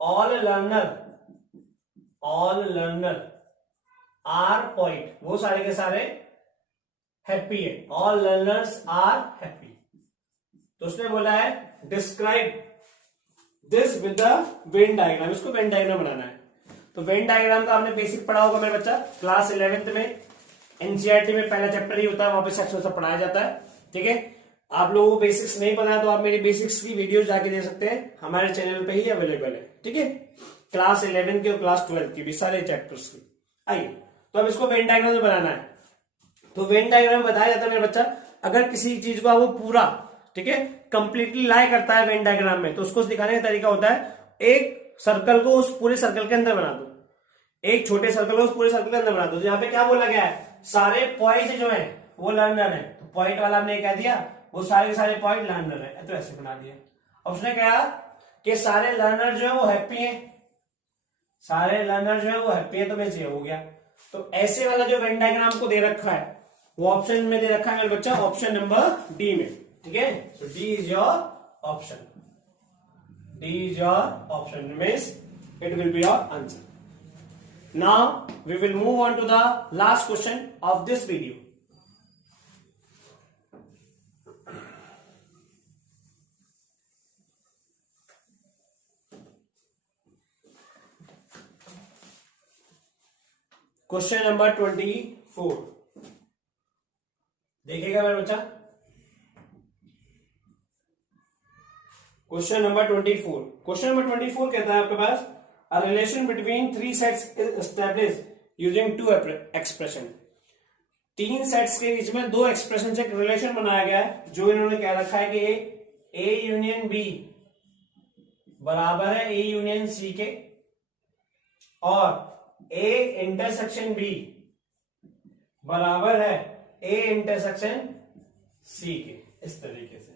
ऑल लर्नर आर पॉइंट, वो सारे के सारे हैप्पी है, ऑल लर्नर्स आर हैप्पी। तो उसने बोला है describe this with the Venn diagram, इसको वेन डायग्राम बनाना है। तो वेन डायग्राम का आपने बेसिक पढ़ा होगा मेरे बच्चा, क्लास 11th में एनसीईआरटी में पहला चैप्टर ही होता है, वहां पे सेक्शन सब पढ़ाया जाता है, ठीक है। आप लोगों को बेसिक्स नहीं पता है तो आप मेरी बेसिक्स की वीडियो जाके देख सकते हैं, हमारे चैनल पे ही अवेलेबल है, ठीक है। क्लास 11 की और क्लास 12 की भी सारे चैप्टर्स की। आइए तो अब इसको वेन डायग्राम में बनाना है। तो वेन डायग्राम बताया जाता है मेरे बच्चा, अगर किसी चीज को वो पूरा, ठीक है, कंप्लीटली लाई करता है वेन डायग्राम में, तो उसको दिखाने का तरीका होता है एक सर्कल को उस पूरे सर्कल के अंदर बना दो, एक छोटे सर्कल को उस पूरे सर्कल के अंदर बना दो। तो यहाँ पे क्या बोला गया है, सारे पॉइंट जो है वो लर्नर है। तो पॉइंट वाला हमने कह दिया वो सारे के सारे पॉइंट लर्नर है, तो ऐसे बना दिया। अब उसने कहा कि सारे लर्नर जो है वो हैप्पी हैं, सारे लर्नर जो है वो हैप्पी है, तो मैं ये हो गया। तो ऐसे वाला जो वेन डायग्राम को दे रखा है वो ऑप्शन में दे रखा है मेरे बच्चा, ऑप्शन नंबर डी में, ठीक है। So D is your option, D is your option, means it will be your answer. Now we will move on to the last question of this video. Question number 24. देखिएगा मेरा बच्चा, question number 24. Question number 24 कहता है आपके पास a relation between three sets is established using two expression. तीन sets के बीच में दो एक्सप्रेशन से एक रिलेशन बनाया गया है, जो इन्होंने कह रखा है कि ए यूनियन बी बराबर है ए यूनियन सी के, और ए इंटरसेक्शन बी बराबर है ए इंटरसेक्शन सी के, इस तरीके से.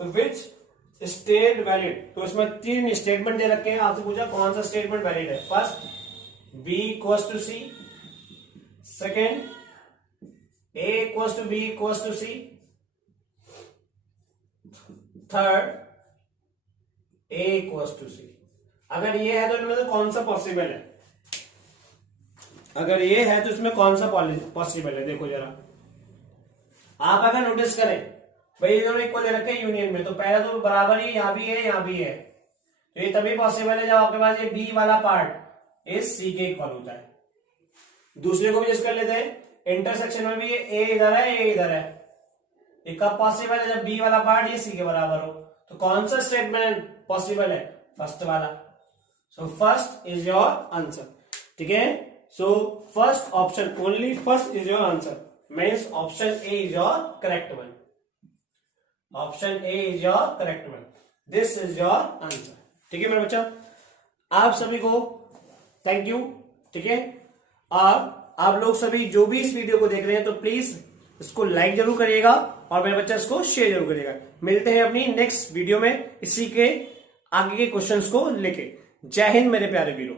तो विच स्टेट वैलिड, तो इसमें तीन स्टेटमेंट दे रखे हैं. आपसे पूछा कौन सा स्टेटमेंट वैलिड है. First B equals to C, second A equals to B equals to C, third A equals to C. अगर ये है तो इनमें से कौन सा पॉसिबल है, अगर ये है तो इसमें कौन सा पॉसिबल है. देखो जरा, आप अगर नोटिस करें भाई दोनों इक्वल दे रखे यूनियन में, तो पहले तो बराबर ही यहां भी है यहां भी है, तो ये तभी पॉसिबल है जब आपके पास ये बी वाला पार्ट इस सी के इक्वल होता है. दूसरे को भी जैसे कर लेते हैं, इंटरसेक्शन में भी ए इधर है ए इधर है. ये कब पॉसिबल है, जब बी वाला पार्ट ये सी के बराबर हो. तो कौन सा स्टेटमेंट पॉसिबल है, फर्स्ट वाला. So first is your answer. ठीक है, so first option, only first is your answer, means option A is your correct one. Option A is your correct one. This is your answer. ठीक है मेरे बच्चा, आप सभी को थैंक यू. ठीक है, और आप लोग सभी जो भी इस वीडियो को देख रहे हैं तो प्लीज इसको लाइक जरूर करिएगा और मेरे बच्चा इसको शेयर जरूर करिएगा. मिलते हैं अपनी नेक्स्ट वीडियो में इसी के आगे के क्वेश्चंस को लेके. जय हिंद मेरे प्यारे वीरों.